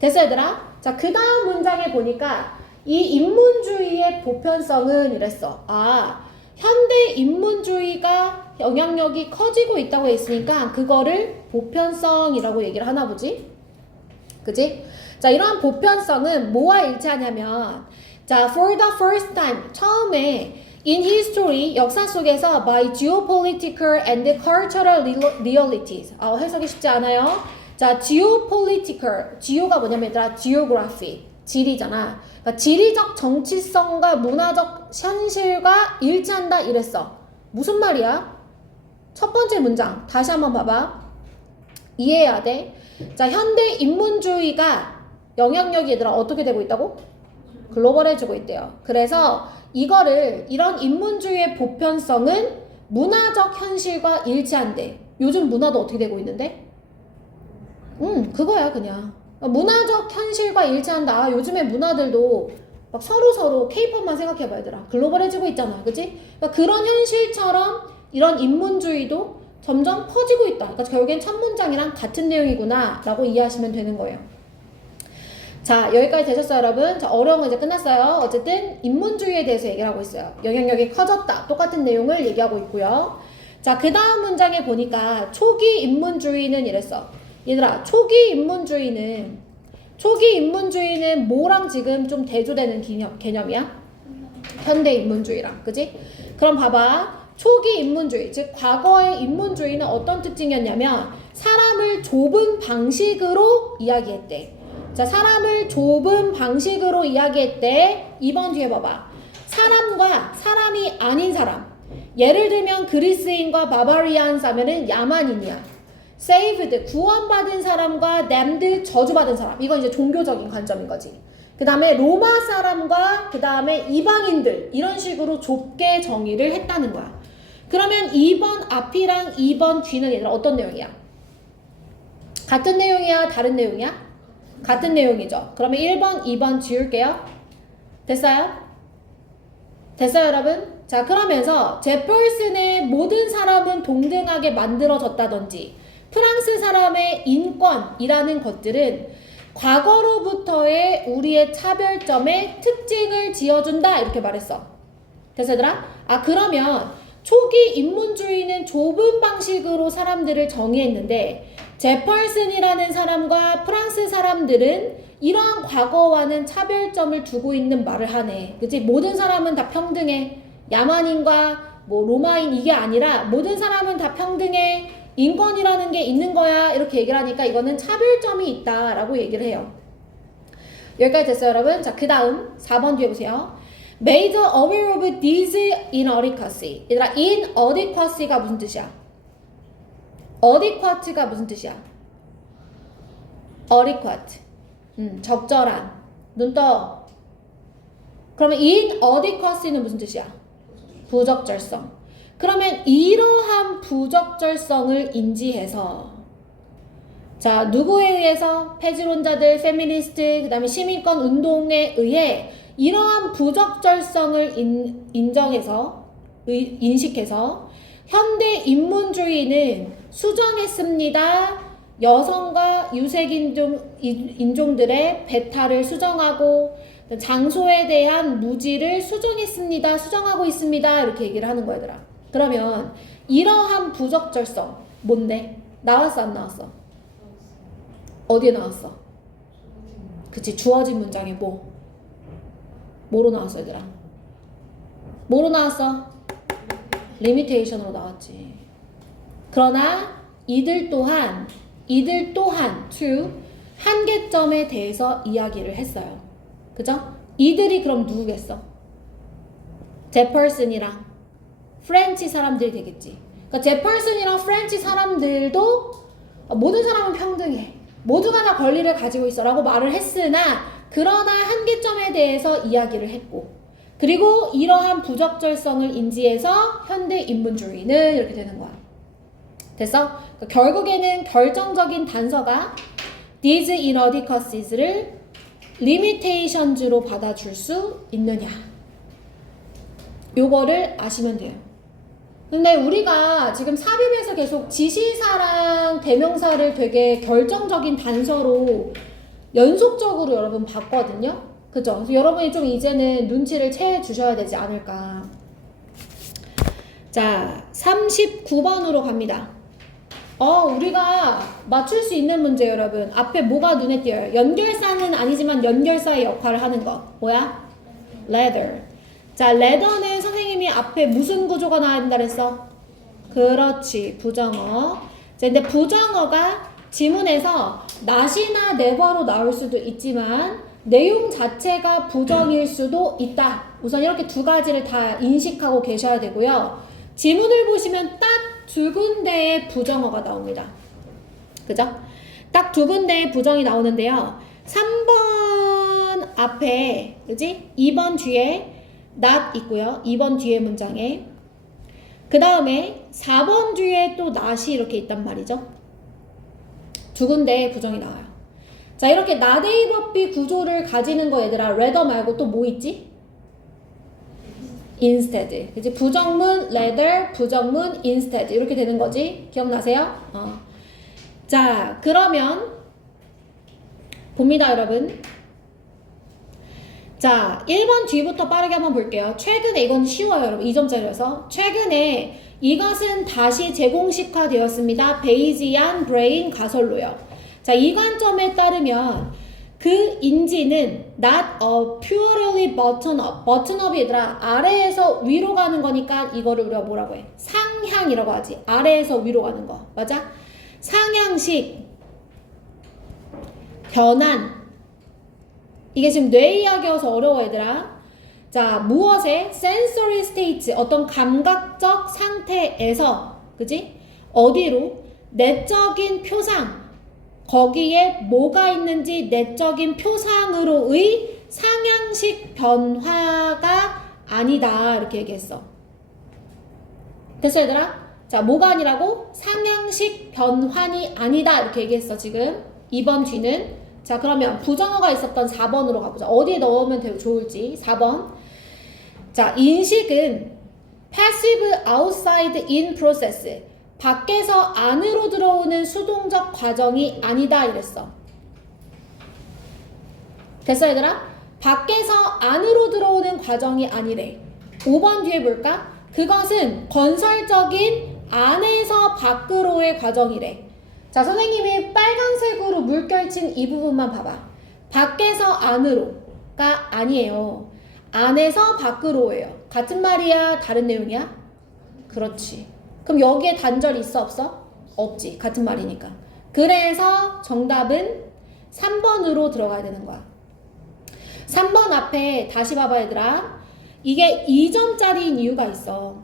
됐어, 얘들아? 자, 그 다음 문장에 보니까 이 인문주의의 보편성은 이랬어. 아, 현대 인문주의가 영향력이 커지고 있다고 했으니까 그거를 보편성이라고 얘기를 하나 보지? 그지? 자, 이러한 보편성은 뭐와 일치하냐면, 자, for the first time, 처음에 in history, 역사 속에서 by geopolitical and cultural realities. 해석이 쉽지 않아요. 자, geopolitical, geo가 뭐냐면 얘들아, geography, 지리잖아. 그러니까 지리적 정치성과 문화적 현실과 일치한다 이랬어. 무슨 말이야? 첫 번째 문장 다시 한번 봐봐. 이해해야 돼. 자, 현대 인문주의가 영향력이 얘들아 어떻게 되고 있다고? 글로벌해지고 있대요. 그래서 이런 인문주의의 보편성은 문화적 현실과 일치한대. 요즘 문화도 어떻게 되고 있는데? 그거야 그냥. 문화적 현실과 일치한다. 요즘에 문화들도 막 서로 케이팝만 생각해봐 얘들아. 글로벌해지고 있잖아. 그치? 그러니까 그런 현실처럼 이런 인문주의도 점점 퍼지고 있다. 그러니까 결국엔 첫 문장이랑 같은 내용이구나 라고 이해하시면 되는 거예요. 자, 여기까지 되셨어요, 여러분? 자, 어려운 거 이제 끝났어요. 어쨌든 인문주의에 대해서 얘기를 하고 있어요. 영향력이 커졌다. 똑같은 내용을 얘기하고 있고요. 자, 그 다음 문장에 보니까 초기 인문주의는 이랬어. 얘들아, 초기 인문주의는 뭐랑 지금 좀 대조되는 개념이야? 현대 인문주의랑, 그지? 그럼 봐봐. 초기 인문주의, 즉 과거의 인문주의는 어떤 특징이었냐면 사람을 좁은 방식으로 이야기했대. 자, 사람을 좁은 방식으로 이야기했대. 2번 뒤에 봐봐. 사람과 사람이 아닌 사람, 예를 들면 그리스인과 바바리안스 하면은 야만인이야. saved, 구원받은 사람과 damned, 저주받은 사람. 이건 이제 종교적인 관점인 거지. 그 다음에 로마 사람과 그 다음에 이방인들 이런 식으로 좁게 정의를 했다는 거야. 그러면 2번 앞이랑 2번 뒤는 얘들아 어떤 내용이야? 같은 내용이야? 다른 내용이야? 같은 내용이죠. 그러면 1번, 2번 지울게요. 됐어요? 됐어요 여러분? 자 그러면서 제펄슨의 모든 사람은 동등하게 만들어졌다든지 프랑스 사람의 인권이라는 것들은 과거로부터의 우리의 차별점의 특징을 지어준다 이렇게 말했어. 됐어 얘들아? 아 그러면 초기 인문주의는 좁은 방식으로 사람들을 정의했는데 제펄슨이라는 사람과 프랑스 사람들은 이러한 과거와는 차별점을 두고 있는 말을 하네. 그치? 모든 사람은 다 평등해. 야만인과 뭐 로마인 이게 아니라 모든 사람은 다 평등해. 인권이라는 게 있는 거야. 이렇게 얘기를 하니까 이거는 차별점이 있다라고 얘기를 해요. 여기까지 됐어요 여러분? 자 그 다음 4번 뒤에 보세요. Made aware of these inadequacy. 얘들아 inadequacy가 무슨 뜻이야? adequate가 무슨 뜻이야? adequate. 적절한. 눈 떠. 그러면 inadequacy는 무슨 뜻이야? 부적절성. 그러면 이러한 부적절성을 인지해서 자 누구에 의해서? 폐지론자들, 페미니스트, 그 다음에 시민권 운동에 의해 이러한 부적절성을 인정해서 인식해서 현대 인문주의는 수정했습니다. 여성과 유색인종들의 배타를 수정하고 장소에 대한 무지를 수정했습니다. 수정하고 있습니다. 이렇게 얘기를 하는 거야 얘들아. 그러면 이러한 부적절성 뭔데? 나왔어 안 나왔어? 어디에 나왔어? 그치 주어진 문장에 뭐로 나왔어 얘들아? 뭐로 나왔어? limitation으로 나왔지. 그러나 이들 또한 to 한계점에 대해서 이야기를 했어요. 그죠? 이들이 그럼 누구겠어? 제펄슨이랑 프렌치 사람들이 되겠지. 그러니까 제펄슨이랑 프렌치 사람들도 모든 사람은 평등해. 모두가 다 권리를 가지고 있어 라고 말을 했으나 그러나 한계점에 대해서 이야기를 했고 그리고 이러한 부적절성을 인지해서 현대 인문주의는 이렇게 되는 거야. 됐어? 그러니까 결국에는 결정적인 단서가 these inadequacies를 limitations로 받아줄 수 있느냐. 요거를 아시면 돼요. 근데 우리가 지금 삽입에서 계속 지시사랑 대명사를 되게 결정적인 단서로 연속적으로 여러분 봤거든요. 그죠? 그래서 여러분이 좀 이제는 눈치를 채 주셔야 되지 않을까. 자, 39번으로 갑니다. 우리가 맞출 수 있는 문제 여러분. 앞에 뭐가 눈에 띄어요? 연결사는 아니지만 연결사의 역할을 하는 거. 뭐야? leather. 자, leather는 선생님이 앞에 무슨 구조가 나와야 된다 그랬어? 그렇지, 부정어. 자, 근데 부정어가 지문에서 not이나 never로 나올 수도 있지만 내용 자체가 부정일 수도 있다. 우선 이렇게 두 가지를 다 인식하고 계셔야 되고요. 지문을 보시면 딱 두 군데의 부정어가 나옵니다. 그죠? 딱 두 군데의 부정이 나오는데요. 3번 앞에, 그지? 2번 뒤에 not 있고요. 2번 뒤에 문장에. 그 다음에 4번 뒤에 또 not이 이렇게 있단 말이죠. 두 군데의 부정이 나와요. 자, 이렇게 not A verb B 구조를 가지는 거 얘들아, rather 말고 또 뭐 있지? instead. 그치? 부정문 rather, 부정문 instead. 이렇게 되는 거지. 기억나세요? 자, 그러면 봅니다, 여러분. 자, 1번 뒤부터 빠르게 한번 볼게요. 최근에, 이건 쉬워요, 여러분. 2점짜리여서. 최근에 이것은 다시 재공식화 되었습니다. 베이지안 브레인 가설로요. 자, 이 관점에 따르면 그 인지는 not a purely button up. button up이 얘들아 아래에서 위로 가는 거니까 이거를 우리가 뭐라고 해? 상향이라고 하지. 아래에서 위로 가는 거. 맞아? 상향식 변환. 이게 지금 뇌 이야기여서 어려워 얘들아. 자, 무엇의 sensory state, 어떤 감각적 상태에서, 그지? 어디로? 내적인 표상, 거기에 뭐가 있는지 내적인 표상으로의 상향식 변화가 아니다. 이렇게 얘기했어. 됐어, 얘들아? 자, 뭐가 아니라고? 상향식 변환이 아니다. 이렇게 얘기했어, 지금. 2번 뒤는. 자, 그러면 부정어가 있었던 4번으로 가보자. 어디에 넣으면 좋을지. 4번. 자, 인식은 passive outside in process. 밖에서 안으로 들어오는 수동적 과정이 아니다. 이랬어. 됐어, 얘들아? 밖에서 안으로 들어오는 과정이 아니래. 5번 뒤에 볼까? 그것은 건설적인 안에서 밖으로의 과정이래. 자, 선생님이 빨간색으로 물결친 이 부분만 봐봐. 밖에서 안으로가 아니에요. 안에서 밖으로예요. 같은 말이야? 다른 내용이야? 그렇지. 그럼 여기에 단절이 있어, 없어? 없지. 같은 말이니까. 그래서 정답은 3번으로 들어가야 되는 거야. 3번 앞에 다시 봐봐, 얘들아. 이게 2점짜리인 이유가 있어.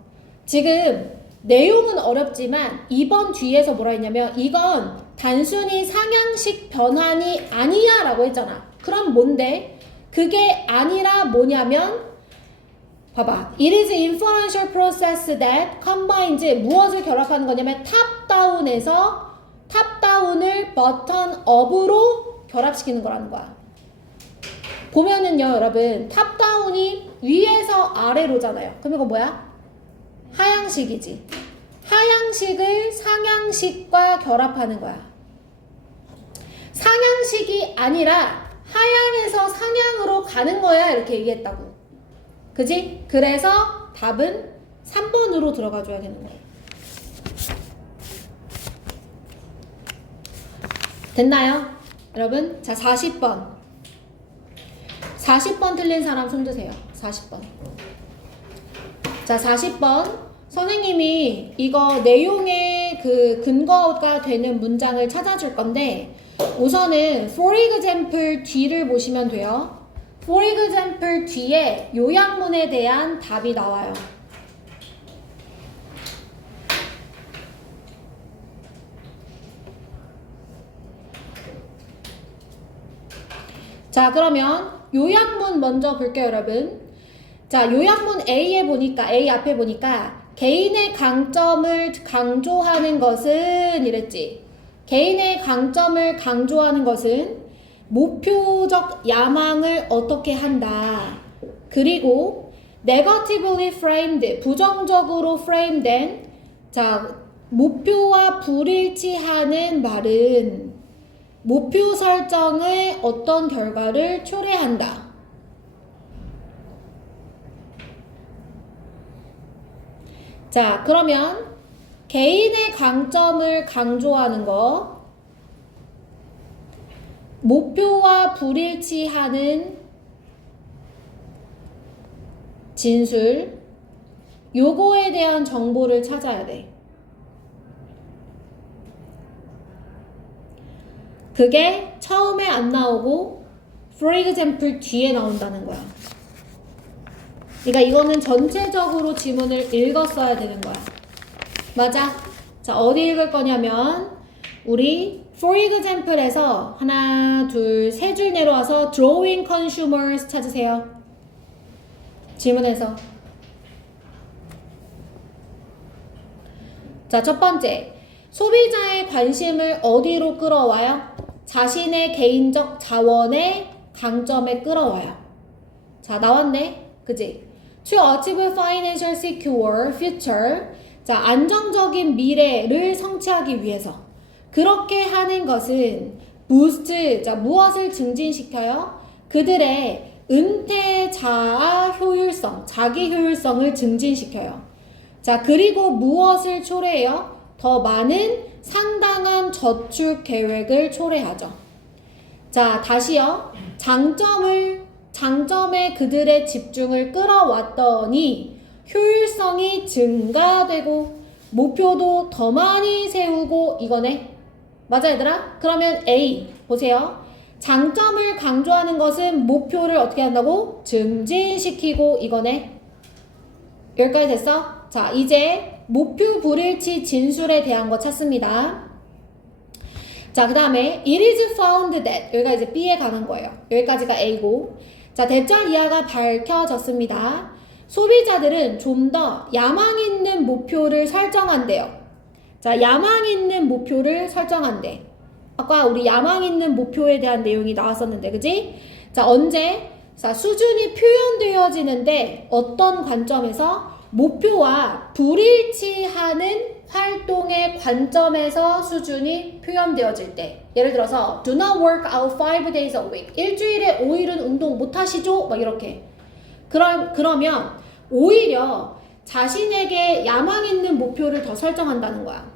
지금 내용은 어렵지만 2번 뒤에서 뭐라 했냐면 이건 단순히 상향식 변환이 아니야 라고 했잖아. 그럼 뭔데? 그게 아니라 뭐냐면 봐봐. It is inferential process that combines 무엇을 결합하는 거냐면 탑다운에서 탑다운을 버튼 업으로 결합시키는 거라는 거야. 보면은요, 여러분, 탑다운이 위에서 아래로잖아요. 그럼 이거 뭐야? 하향식이지. 하향식을 상향식과 결합하는 거야. 상향식이 아니라 하향에서 상향으로 가는 거야. 이렇게 얘기했다고. 그지? 그래서 답은 3번으로 들어가줘야 되는 거야. 됐나요? 여러분? 자, 40번. 40번 틀린 사람 손 드세요. 40번. 자, 40번. 선생님이 이거 내용의 그 근거가 되는 문장을 찾아줄 건데 우선은 for example 뒤를 보시면 돼요. for example 뒤에 요약문에 대한 답이 나와요. 자, 그러면 요약문 먼저 볼게요, 여러분. 자, 요약문 A에 보니까, A 앞에 보니까 개인의 강점을 강조하는 것은 이랬지. 개인의 강점을 강조하는 것은 목표적 야망을 어떻게 한다. 그리고 negatively framed, 부정적으로 frame된 자, 목표와 불일치하는 말은 목표 설정의 어떤 결과를 초래한다. 자, 그러면 개인의 강점을 강조하는 거, 목표와 불일치하는 진술, 요거에 대한 정보를 찾아야 돼. 그게 처음에 안 나오고 for example 뒤에 나온다는 거야. 그러니까 이거는 전체적으로 지문을 읽었어야 되는 거야. 맞아? 자, 어디 읽을 거냐면 우리 for example에서 하나, 둘, 세 줄 내려와서 drawing consumers 찾으세요. 지문에서. 자, 첫 번째. 소비자의 관심을 어디로 끌어와요? 자신의 개인적 자원의 강점에 끌어와요. 자, 나왔네. 그지? To achieve financial secure future. 자, 안정적인 미래를 성취하기 위해서. 그렇게 하는 것은 boost. 자, 무엇을 증진시켜요? 그들의 은퇴 자아 효율성, 자기 효율성을 증진시켜요. 자, 그리고 무엇을 초래해요? 더 많은 상당한 저축 계획을 초래하죠. 자, 다시요. 장점에 그들의 집중을 끌어왔더니 효율성이 증가되고 목표도 더 많이 세우고 이거네. 맞아, 얘들아? 그러면 A 보세요. 장점을 강조하는 것은 목표를 어떻게 한다고? 증진시키고 이거네. 여기까지 됐어? 자, 이제 목표 불일치 진술에 대한 거 찾습니다. 자, 그 다음에 it is found that 여기가 이제 B에 관한 거예요. 여기까지가 A고, 자, 대절 이하가 밝혀졌습니다. 소비자들은 좀 더 야망 있는 목표를 설정한대요. 자, 야망 있는 목표를 설정한대. 아까 우리 야망 있는 목표에 대한 내용이 나왔었는데, 그지? 자, 언제? 자, 수준이 표현되어지는데 어떤 관점에서? 목표와 불일치하는 활동의 관점에서 수준이 표현되어질 때. 예를 들어서 do not work out 5 days a week. 일주일에 5일은 운동 못 하시죠? 막 이렇게. 그러면 오히려 자신에게 야망 있는 목표를 더 설정한다는 거야.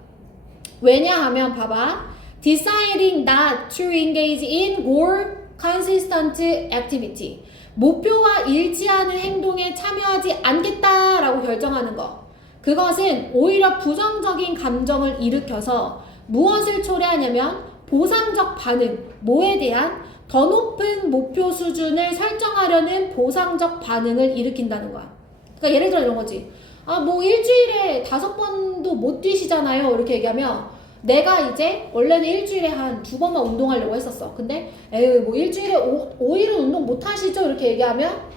왜냐하면 봐봐. deciding not to engage in goal consistent activity. 목표와 일치하는 행동에 참여하지 않겠다라고 결정하는 거. 그것은 오히려 부정적인 감정을 일으켜서 무엇을 초래하냐면 보상적 반응, 뭐에 대한 더 높은 목표 수준을 설정하려는 보상적 반응을 일으킨다는 거야. 그러니까 예를 들어 이런 거지. 아, 뭐 일주일에 5번도 못 뛰시잖아요. 이렇게 얘기하면 내가 이제 원래는 일주일에 한 2번만 운동하려고 했었어. 근데 에이 뭐 일주일에 5일은 운동 못 하시죠? 이렇게 얘기하면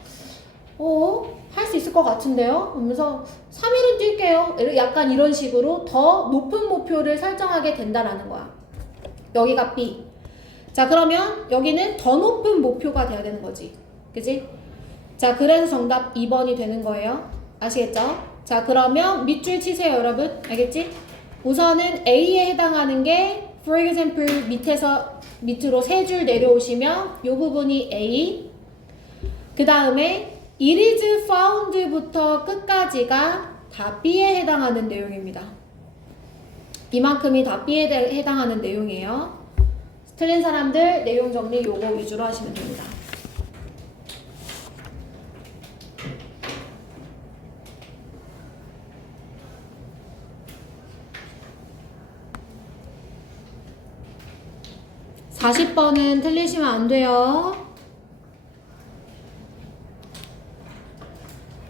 할 수 있을 것 같은데요? 그러면서 3일은 뛸게요. 약간 이런 식으로 더 높은 목표를 설정하게 된다라는 거야. 여기가 B. 자, 그러면 여기는 더 높은 목표가 돼야 되는 거지. 그치? 자, 그래서 정답 2번이 되는 거예요. 아시겠죠? 자, 그러면 밑줄 치세요, 여러분. 알겠지? 우선은 A에 해당하는 게 for example 밑에서 밑으로 3줄 내려오시면 이 부분이 A, 그 다음에 it is found부터 끝까지가 다 B에 해당하는 내용입니다. 이만큼이 다 B에 해당하는 내용이에요. 틀린 사람들 내용 정리 요거 위주로 하시면 됩니다. (40번은) 틀리시면 안 돼요.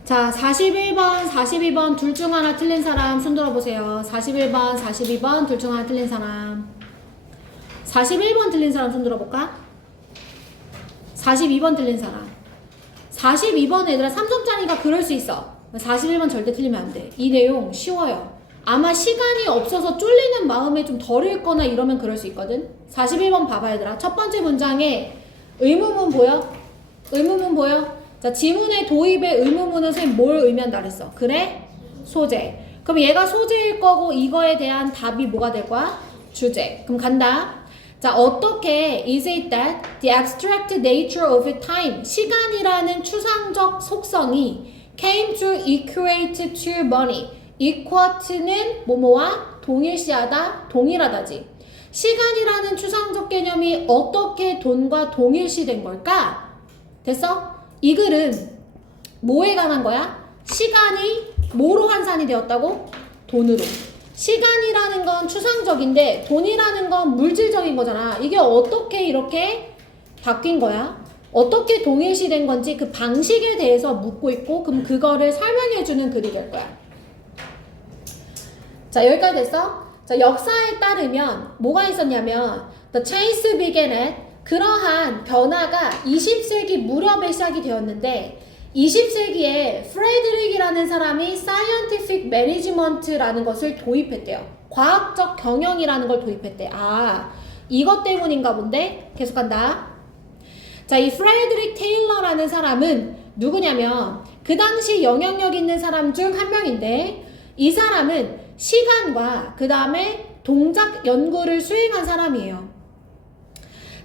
자, 41번, 42번 둘 중 하나 틀린 사람 손 들어보세요. 41번, 42번 둘 중 하나 틀린 사람. 41번 틀린 사람 손 들어볼까? 42번 틀린 사람. 42번 얘들아 3점짜리가 그럴 수 있어. 41번 절대 틀리면 안 돼. 이 내용 쉬워요. 아마 시간이 없어서 쫄리는 마음에 좀 덜 읽거나 이러면 그럴 수 있거든. 41번 봐봐 얘들아. 첫 번째 문장에 의문문 보여? 의문문 보여? 자, 지문의 도입에 의문문은 선생님 뭘 의미한다 그랬어? 그래? 소재. 그럼 얘가 소재일 거고 이거에 대한 답이 뭐가 될 거야? 주제. 그럼 간다. 자, 어떻게 is it that the abstract nature of time, 시간이라는 추상적 속성이 came to equate to money. equate는 뭐뭐와 동일시하다, 동일하다지. 시간이라는 추상적 개념이 어떻게 돈과 동일시된 걸까? 됐어? 이 글은 뭐에 관한 거야? 시간이 뭐로 환산이 되었다고? 돈으로. 시간이라는 건 추상적인데 돈이라는 건 물질적인 거잖아. 이게 어떻게 이렇게 바뀐 거야? 어떻게 동일시된 건지 그 방식에 대해서 묻고 있고, 그럼 그거를 설명해주는 글이 될 거야. 자, 여기까지 됐어? 자, 역사에 따르면 뭐가 있었냐면 The change began at, 그러한 변화가 20세기 무렵에 시작이 되었는데 20세기에 프레드릭이라는 사람이 scientific management라는 것을 도입했대요. 과학적 경영이라는 걸 도입했대. 아, 이것 때문인가 본데? 계속한다. 자, 이 프레드릭 테일러라는 사람은 누구냐면 그 당시 영향력 있는 사람 중 한 명인데, 이 사람은 시간과 그 다음에 동작 연구를 수행한 사람이에요.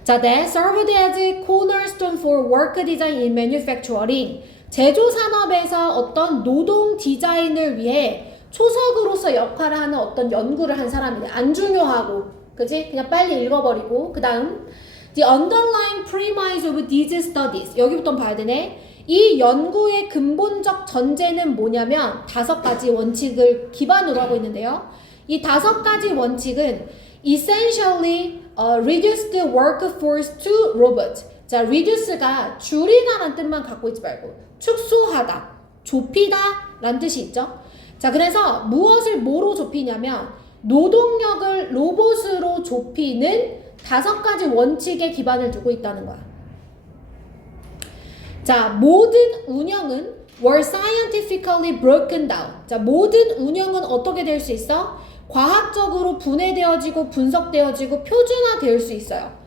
자, that served as cornerstone for work design in manufacturing. 제조 산업에서 어떤 노동 디자인을 위해 초석으로서 역할을 하는 어떤 연구를 한 사람이네. 안 중요하고, 그지? 그냥 빨리 읽어버리고. 그 다음 the underlying premise of these studies. 여기부터 봐야 되네. 이 연구의 근본적 전제는 뭐냐면 5가지 원칙을 기반으로 하고 있는데요. 이 5가지 원칙은 essentially reduce the workforce to robots. 자, reduce가 줄이다라는 뜻만 갖고 있지 말고 축소하다, 좁히다 라는 뜻이 있죠. 자, 그래서 무엇을 뭐로 좁히냐면 노동력을 로봇으로 좁히는 5가지 원칙에 기반을 두고 있다는 거야. 자, 모든 운영은 were scientifically broken down. 자, 모든 운영은 어떻게 될 수 있어? 과학적으로 분해되어지고 분석되어지고 표준화될 수 있어요.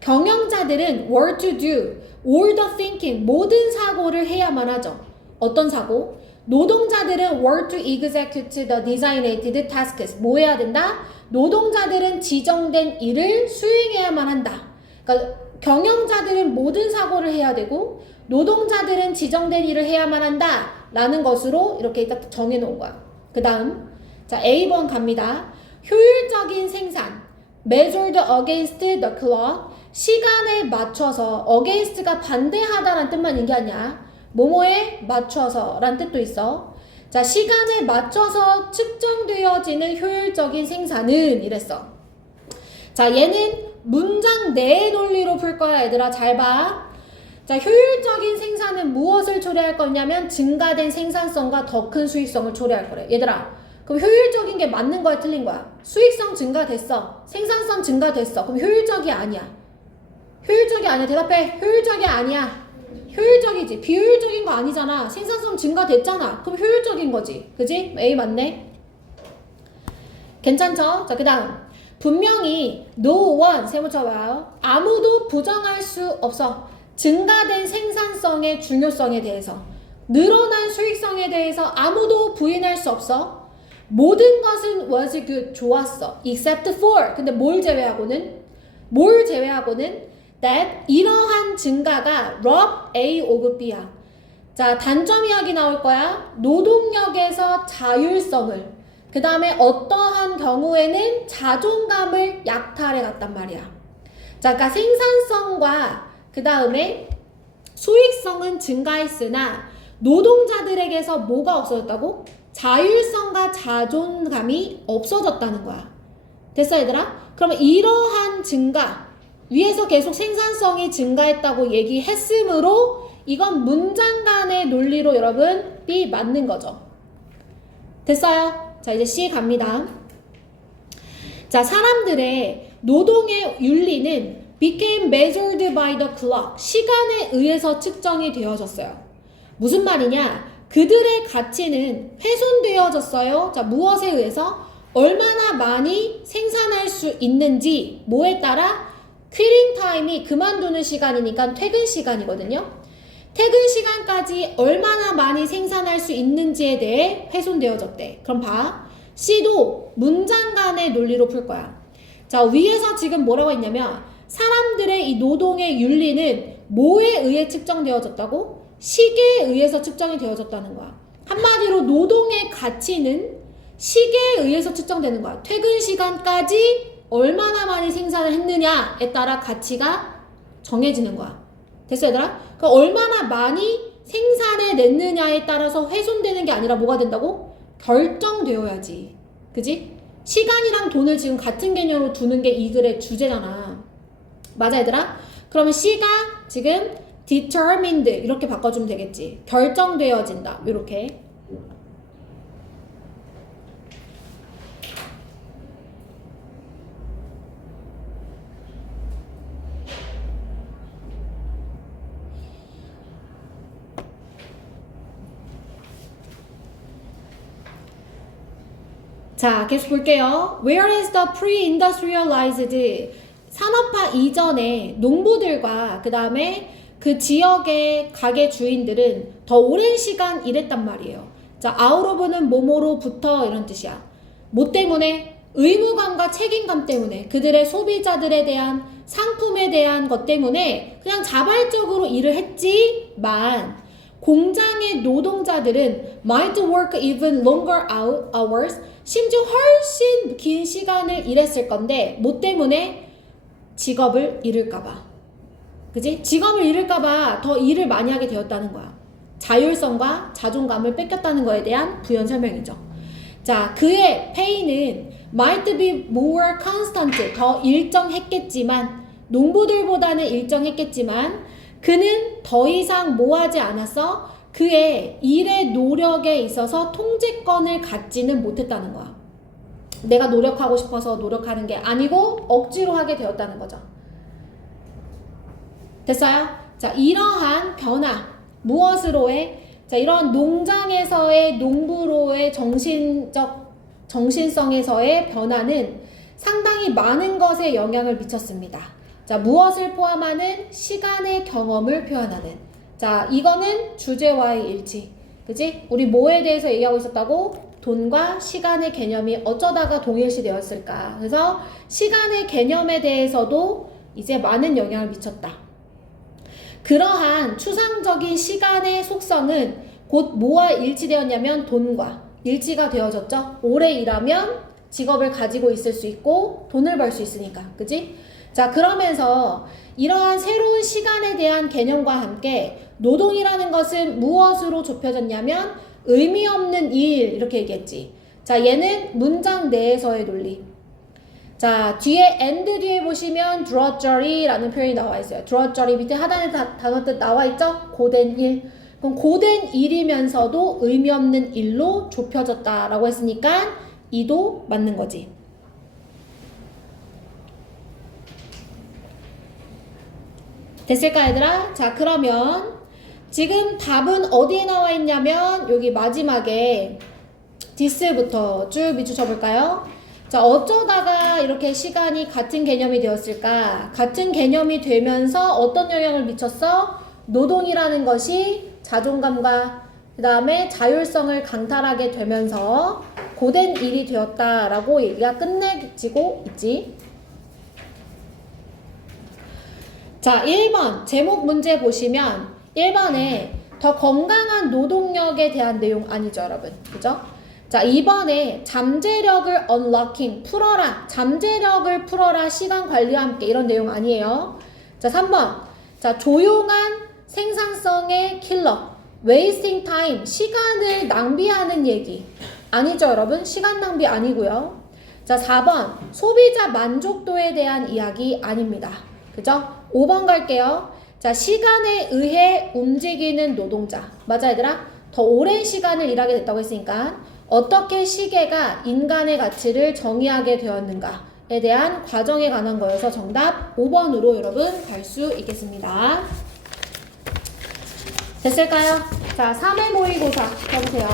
경영자들은 were to do all the thinking, 모든 사고를 해야만 하죠. 어떤 사고? 노동자들은 were to execute the designated tasks. 뭐 해야 된다? 노동자들은 지정된 일을 수행해야만 한다. 그러니까 경영자들은 모든 사고를 해야 되고 노동자들은 지정된 일을 해야만 한다 라는 것으로 이렇게 딱 정해놓은 거야. 그 다음 자 A번 갑니다. 효율적인 생산 measured against the clock. 시간에 맞춰서 against가 반대하다라는 뜻만 있는 게 아니야. 뭐뭐에 맞춰서 라는 뜻도 있어. 자, 시간에 맞춰서 측정되어지는 효율적인 생산은 이랬어. 자, 얘는 문장 내의 논리로 풀 거야. 얘들아 잘 봐. 자, 효율적인 생산은 무엇을 초래할 거냐면 증가된 생산성과 더 큰 수익성을 초래할 거래. 얘들아, 그럼 효율적인 게 맞는 거야, 틀린 거야? 수익성 증가됐어. 생산성 증가됐어. 그럼 효율적이 아니야. 효율적이 아니야. 대답해. 효율적이 아니야. 효율적이지. 비효율적인 거 아니잖아. 생산성 증가됐잖아. 그럼 효율적인 거지. 그지? A 맞네. 괜찮죠? 자, 그 다음. 분명히 no one 세모쳐봐요. 아무도 부정할 수 없어. 증가된 생산성의 중요성에 대해서, 늘어난 수익성에 대해서 아무도 부인할 수 없어. 모든 것은 was good, 좋았어. except for, 근데 뭘 제외하고는 that 이러한 증가가 rob A of B야. 자, 단점 이야기 나올 거야. 노동력에서 자율성을, 그 다음에 어떠한 경우에는 자존감을 약탈해 갔단 말이야. 자, 그러니까 생산성과 그 다음에 수익성은 증가했으나 노동자들에게서 뭐가 없어졌다고? 자율성과 자존감이 없어졌다는 거야. 됐어 얘들아? 그러면 이러한 증가, 위에서 계속 생산성이 증가했다고 얘기했으므로 이건 문장 간의 논리로 여러분 B 맞는 거죠. 됐어요? 자, 이제 C 갑니다. 자, 사람들의 노동의 윤리는 became measured by the clock. 시간에 의해서 측정이 되어졌어요. 무슨 말이냐? 그들의 가치는 훼손되어졌어요. 자, 무엇에 의해서? 얼마나 많이 생산할 수 있는지, 뭐에 따라? 퀴링 타임이 그만두는 시간이니까 퇴근 시간이거든요. 퇴근 시간까지 얼마나 많이 생산할 수 있는지에 대해 훼손되어졌대. 그럼 봐. C도 문장 간의 논리로 풀 거야. 자, 위에서 지금 뭐라고 했냐면 사람들의 이 노동의 윤리는 뭐에 의해 측정되어졌다고? 시계에 의해서 측정이 되어졌다는 거야. 한마디로 노동의 가치는 시계에 의해서 측정되는 거야. 퇴근 시간까지 얼마나 많이 생산을 했느냐에 따라 가치가 정해지는 거야. 됐어 얘들아? 그러니까 얼마나 많이 생산해 냈느냐에 따라서 훼손되는 게 아니라 뭐가 된다고? 결정되어야지. 그지? 시간이랑 돈을 지금 같은 개념으로 두는 게 이 글의 주제잖아. 맞아 얘들아? 그러면 C가 지금 determined 이렇게 바꿔주면 되겠지. 결정되어진다. 이렇게. 자, 계속 볼게요. Whereas the pre-industrialized 산업화 이전에 농부들과 그 다음에 그 지역의 가게 주인들은 더 오랜 시간 일했단 말이에요. 자, out of는 뭐뭐로부터 이런 뜻이야. 뭐 때문에? 의무감과 책임감 때문에, 그들의 소비자들에 대한 상품에 대한 것 때문에 그냥 자발적으로 일을 했지만 공장의 노동자들은 might work even longer hours, 심지어 훨씬 긴 시간을 일했을 건데 뭐 때문에? 직업을 잃을까봐. 그지? 직업을 잃을까봐 더 일을 많이 하게 되었다는 거야. 자율성과 자존감을 뺏겼다는 거에 대한 부연 설명이죠. 자, 그의 페이는 might be more constant, 더 일정했겠지만, 농부들보다는 일정했겠지만, 그는 더 이상 뭐 하지 않았어? 그의 일의 노력에 있어서 통제권을 갖지는 못했다는 거야. 내가 노력하고 싶어서 노력하는 게 아니고 억지로 하게 되었다는 거죠. 됐어요? 자, 이러한 변화, 무엇으로의? 자, 이런 농장에서의 농부로의 정신성에서의 변화는 상당히 많은 것에 영향을 미쳤습니다. 자, 무엇을 포함하는? 시간의 경험을 표현하는. 자, 이거는 주제와의 일치. 그지? 우리 뭐에 대해서 얘기하고 있었다고? 돈과 시간의 개념이 어쩌다가 동일시 되었을까? 그래서 시간의 개념에 대해서도 이제 많은 영향을 미쳤다. 그러한 추상적인 시간의 속성은 곧 뭐와 일치되었냐면 돈과 일치가 되어졌죠. 오래 일하면 직업을 가지고 있을 수 있고 돈을 벌 수 있으니까. 그지? 자, 그러면서 이러한 새로운 시간에 대한 개념과 함께 노동이라는 것은 무엇으로 좁혀졌냐면 의미 없는 일, 이렇게 얘기했지. 자, 얘는 문장 내에서의 논리. 자, 뒤에 and 뒤에 보시면 drudgery라는 표현이 나와 있어요. drudgery 밑에 하단에 단어 뜻 나와 있죠? 고된 일. 그럼 고된 일이면서도 의미 없는 일로 좁혀졌다라고 했으니까 이도 맞는 거지. 됐을까 얘들아? 자, 그러면 지금 답은 어디에 나와 있냐면 여기 마지막에 this부터 쭉 밑줄 쳐볼까요? 자, 어쩌다가 이렇게 시간이 같은 개념이 되었을까? 같은 개념이 되면서 어떤 영향을 미쳤어? 노동이라는 것이 자존감과 그 다음에 자율성을 강탈하게 되면서 고된 일이 되었다라고 얘기가 끝내지고 있지. 자, 1번 제목 문제 보시면 1번에 더 건강한 노동력에 대한 내용 아니죠, 여러분. 그죠? 자, 2번에 잠재력을 unlocking, 풀어라. 잠재력을 풀어라. 시간 관리와 함께 이런 내용 아니에요. 자, 3번. 자, 조용한 생산성의 킬러. wasting time, 시간을 낭비하는 얘기. 아니죠, 여러분? 시간 낭비 아니고요. 자, 4번. 소비자 만족도에 대한 이야기 아닙니다. 그죠? 5번 갈게요. 자, 시간에 의해 움직이는 노동자. 맞아, 얘들아? 더 오랜 시간을 일하게 됐다고 했으니까 어떻게 시계가 인간의 가치를 정의하게 되었는가에 대한 과정에 관한 거여서 정답 5번으로 여러분 갈 수 있겠습니다. 됐을까요? 자, 3회 모의고사 펴보세요.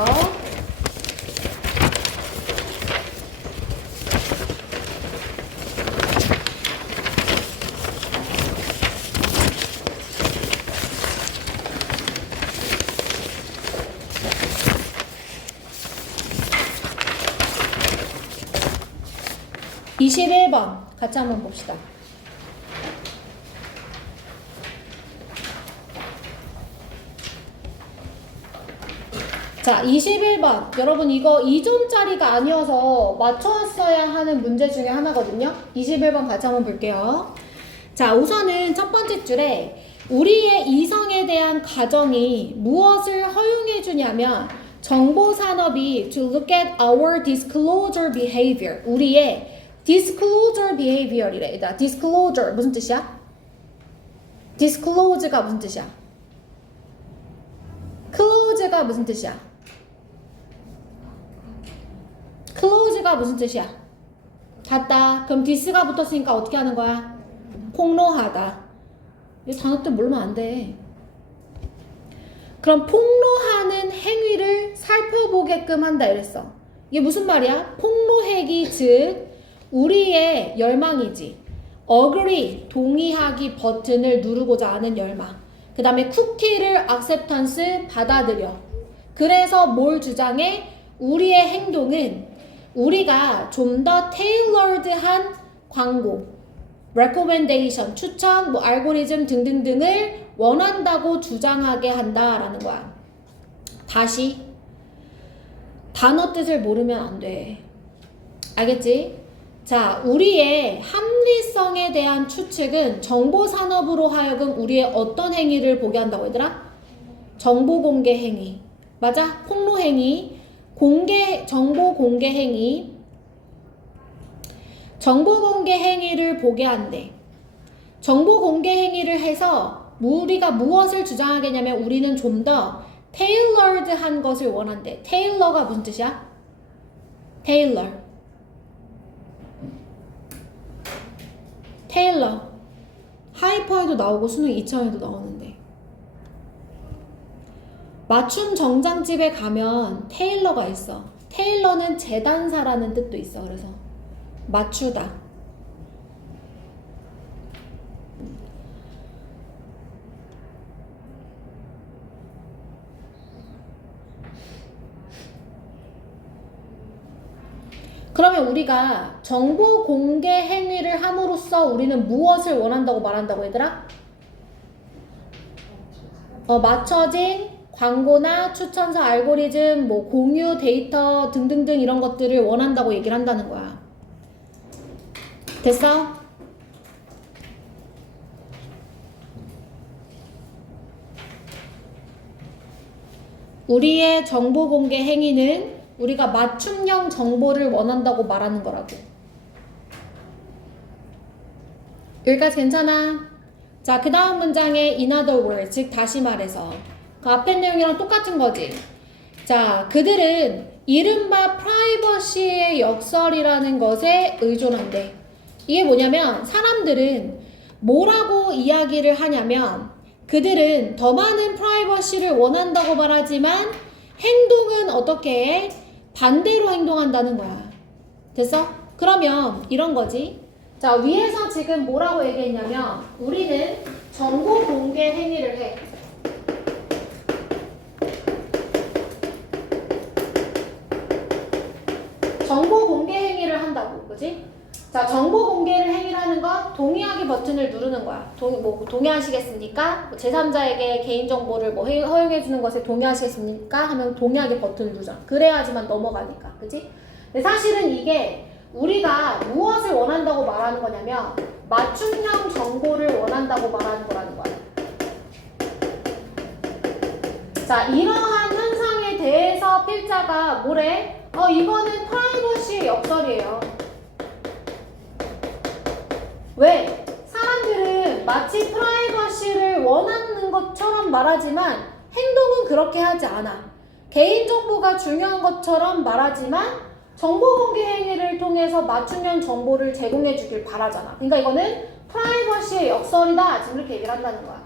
(21번) 같이 한번 봅시다. 자, 21번. 여러분 이거 2점짜리가 아니어서 맞춰왔어야 하는 문제 중에 하나거든요. 21번 같이 한번 볼게요. 자, 우선은 첫 번째 줄에 우리의 이성에 대한 가정이 무엇을 허용해 주냐면 정보산업이 to look at our disclosure behavior. 우리의 disclosure behavior이래. 얘들아, disclosure 무슨 뜻이야? disclose가 무슨 뜻이야? close가 무슨 뜻이야? close가 무슨 뜻이야? 닫다. 그럼 this가 붙었으니까 어떻게 하는 거야? 폭로하다. 이 단어 뜻 모르면 안 돼. 그럼 폭로하는 행위를 살펴보게끔 한다 이랬어. 이게 무슨 말이야? 폭로행위 즉 우리의 열망이지. agree, 동의하기 버튼을 누르고자 하는 열망. 그 다음에 쿠키를 acceptance, 받아들여. 그래서 뭘 주장해? 우리의 행동은 우리가 좀 더 tailored한 광고, recommendation, 추천, 뭐 알고리즘 등등등을 원한다고 주장하게 한다라는 거야. 다시 단어 뜻을 모르면 안 돼. 알겠지? 자, 우리의 합리성에 대한 추측은 정보산업으로 하여금 우리의 어떤 행위를 보게 한다고 얘들아? 정보 공개 행위. 맞아? 폭로 행위, 정보 공개 행위, 정보 공개 행위를 보게 한대. 정보 공개 행위를 해서 우리가 무엇을 주장하겠냐면 우리는 좀 더 테일러드한 것을 원한대. 테일러가 무슨 뜻이야? 테일러. 테일러. 하이퍼에도 나오고 수능 2차에도 나오는데. 맞춤 정장집에 가면 테일러가 있어. 테일러는 재단사라는 뜻도 있어. 그래서 맞추다. 그러면 우리가 정보 공개 행위를 함으로써 우리는 무엇을 원한다고 말한다고 얘들아? 맞춰진 광고나 추천서 알고리즘, 뭐 공유 데이터 등등등 이런 것들을 원한다고 얘기를 한다는 거야. 됐어? 우리의 정보 공개 행위는 우리가 맞춤형 정보를 원한다고 말하는 거라고. 여기까지 괜찮아? 자, 그 다음 문장에 in other words, 즉 다시 말해서 그 앞에 내용이랑 똑같은 거지. 자, 그들은 이른바 프라이버시의 역설이라는 것에 의존한대. 이게 뭐냐면 사람들은 뭐라고 이야기를 하냐면 그들은 더 많은 프라이버시를 원한다고 말하지만 행동은 어떻게 해? 반대로 행동한다는 거야. 됐어? 그러면 이런 거지. 자, 위에서 지금 뭐라고 얘기했냐면 우리는 정보 공개 행위를 해. 정보 공개 행위를 한다고. 그지? 자, 정보 공개를 행위를 하는 건 동의하기 버튼을 누르는 거야. 동의하시겠습니까? 제3자에게 개인정보를 허용해주는 것에 동의하시겠습니까? 하면 동의하기 버튼을 누르잖아. 그래야지만 넘어가니까. 그지? 근데 사실은 이게 우리가 무엇을 원한다고 말하는 거냐면 맞춤형 정보를 원한다고 말하는 거라는 거야. 자, 이러한 현상에 대해서 필자가 뭐래? 이거는 프라이버시의 역설이에요. 왜? 사람들은 마치 프라이버시를 원하는 것처럼 말하지만 행동은 그렇게 하지 않아. 개인정보가 중요한 것처럼 말하지만 정보공개 행위를 통해서 맞춤형 정보를 제공해 주길 바라잖아. 그러니까 이거는 프라이버시의 역설이다. 지금 이렇게 얘기를 한다는 거야.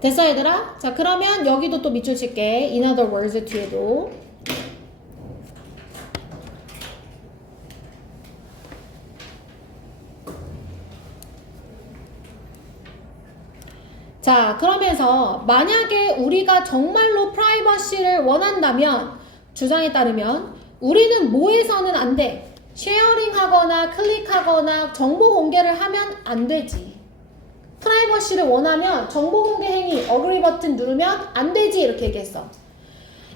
됐어 얘들아? 자, 그러면 여기도 또 밑줄 칠게. In other words 뒤에도. 자, 그러면서 만약에 우리가 정말로 프라이버시를 원한다면 주장에 따르면 우리는 뭐에서는 안 돼. 쉐어링하거나 클릭하거나 정보 공개를 하면 안 되지. 프라이버시를 원하면 정보 공개 행위 어그리 버튼 누르면 안 되지 이렇게 얘기했어.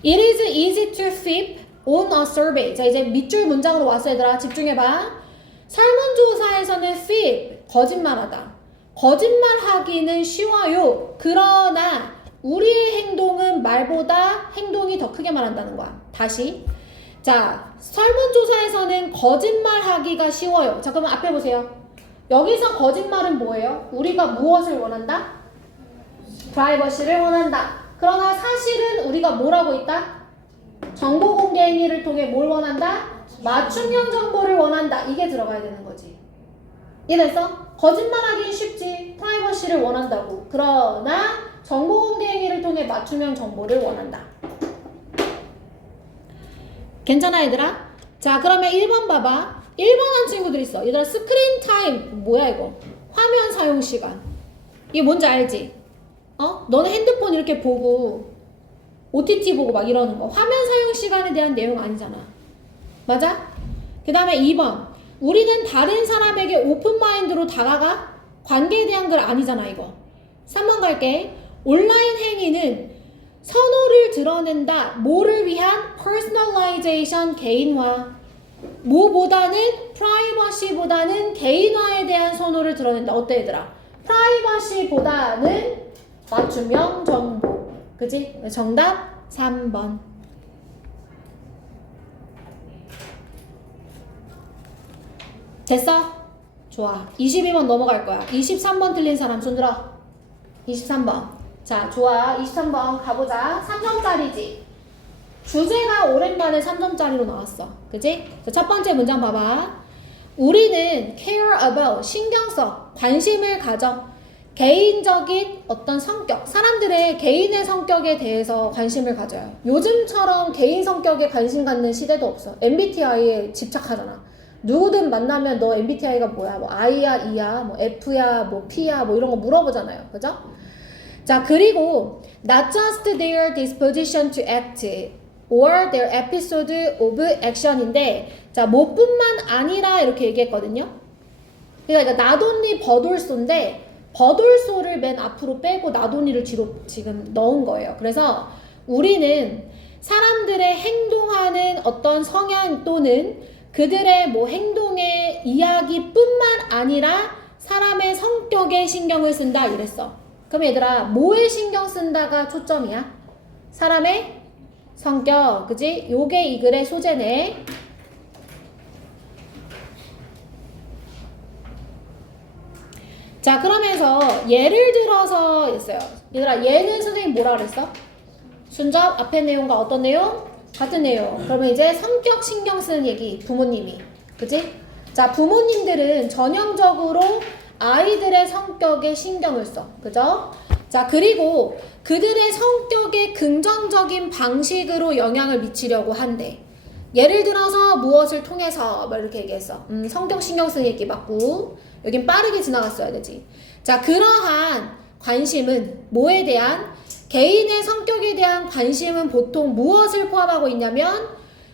It is easy to flip on a survey. 자, 이제 밑줄 문장으로 왔어 얘들아. 집중해봐. 설문조사에서는 flip 거짓말하다. 거짓말하기는 쉬워요. 그러나 우리의 행동은 말보다 행동이 더 크게 말한다는 거야. 다시. 자, 설문조사에서는 거짓말하기가 쉬워요. 자, 그러면 앞에 보세요. 여기서 거짓말은 뭐예요? 우리가 무엇을 원한다? 프라이버시를 원한다. 그러나 사실은 우리가 뭐라고 있다? 정보 공개 행위를 통해 뭘 원한다? 맞춤형 정보를 원한다. 이게 들어가야 되는 거지. 이래서 거짓말하기 쉽지. 프라이버시를 원한다고. 그러나 정보 공개 행위를 통해 맞춤형 정보를 원한다. 괜찮아 얘들아? 자, 그러면 1번 봐봐. 1번 한 친구들 있어. 얘들아, 스크린 타임 뭐야 이거? 화면 사용 시간. 이게 뭔지 알지? 너는 핸드폰 이렇게 보고 OTT 보고 막 이러는 거 화면 사용 시간에 대한 내용 아니잖아. 맞아? 그 다음에 2번 우리는 다른 사람에게 오픈 마인드로 다가가? 관계에 대한 글 아니잖아 이거. 3번 갈게. 온라인 행위는 선호를 드러낸다. 뭐를 위한? personalization, 개인화. 뭐보다는 프라이버시보다는 개인화에 대한 선호를 드러낸다. 어때 얘들아? 프라이버시보다는 맞춤형 정보. 그지? 정답 3번. 됐어? 좋아. 22번 넘어갈 거야. 23번 틀린 사람 손 들어. 23번. 자, 좋아. 23번 가보자. 3점짜리지. 주제가 오랜만에 3점짜리로 나왔어. 그지? 첫 번째 문장 봐봐. 우리는 care about, 신경 써, 관심을 가져. 개인적인 어떤 성격, 사람들의 개인의 성격에 대해서 관심을 가져요. 요즘처럼 개인 성격에 관심 갖는 시대도 없어. MBTI에 집착하잖아. 누구든 만나면 너 MBTI가 뭐야? 뭐 I야, E야, 뭐 F야, 뭐 P야, 뭐 이런 거 물어보잖아요. 그죠? 자, 그리고 not just their disposition to act or their episode of action인데, 자, 뭐뿐만 아니라 이렇게 얘기했거든요. 그러니까 not only but also인데 but also를 맨 앞으로 빼고 not only를 뒤로 지금 넣은 거예요. 그래서 우리는 사람들의 행동하는 어떤 성향 또는 그들의 뭐 행동의 이야기뿐만 아니라 사람의 성격에 신경을 쓴다 이랬어. 그럼 얘들아, 뭐에 신경 쓴다가 초점이야? 사람의 성격, 그지? 요게 이 글의 소재네. 자, 그러면서 예를 들어서 했어요. 얘들아, 얘는 선생님 뭐라 그랬어? 순접 앞에 내용과 어떤 내용? 같은 내용. 그러면 이제 성격 신경 쓰는 얘기, 부모님이. 그지? 자, 부모님들은 전형적으로 아이들의 성격에 신경을 써. 그죠? 자, 그리고 그들의 성격에 긍정적인 방식으로 영향을 미치려고 한대. 예를 들어서 무엇을 통해서 뭐 이렇게 얘기했어. 성격 신경 쓰는 얘기 맞고, 여긴 빠르게 지나갔어야 되지. 자, 그러한 관심은 뭐에 대한? 개인의 성격에 대한 관심은 보통 무엇을 포함하고 있냐면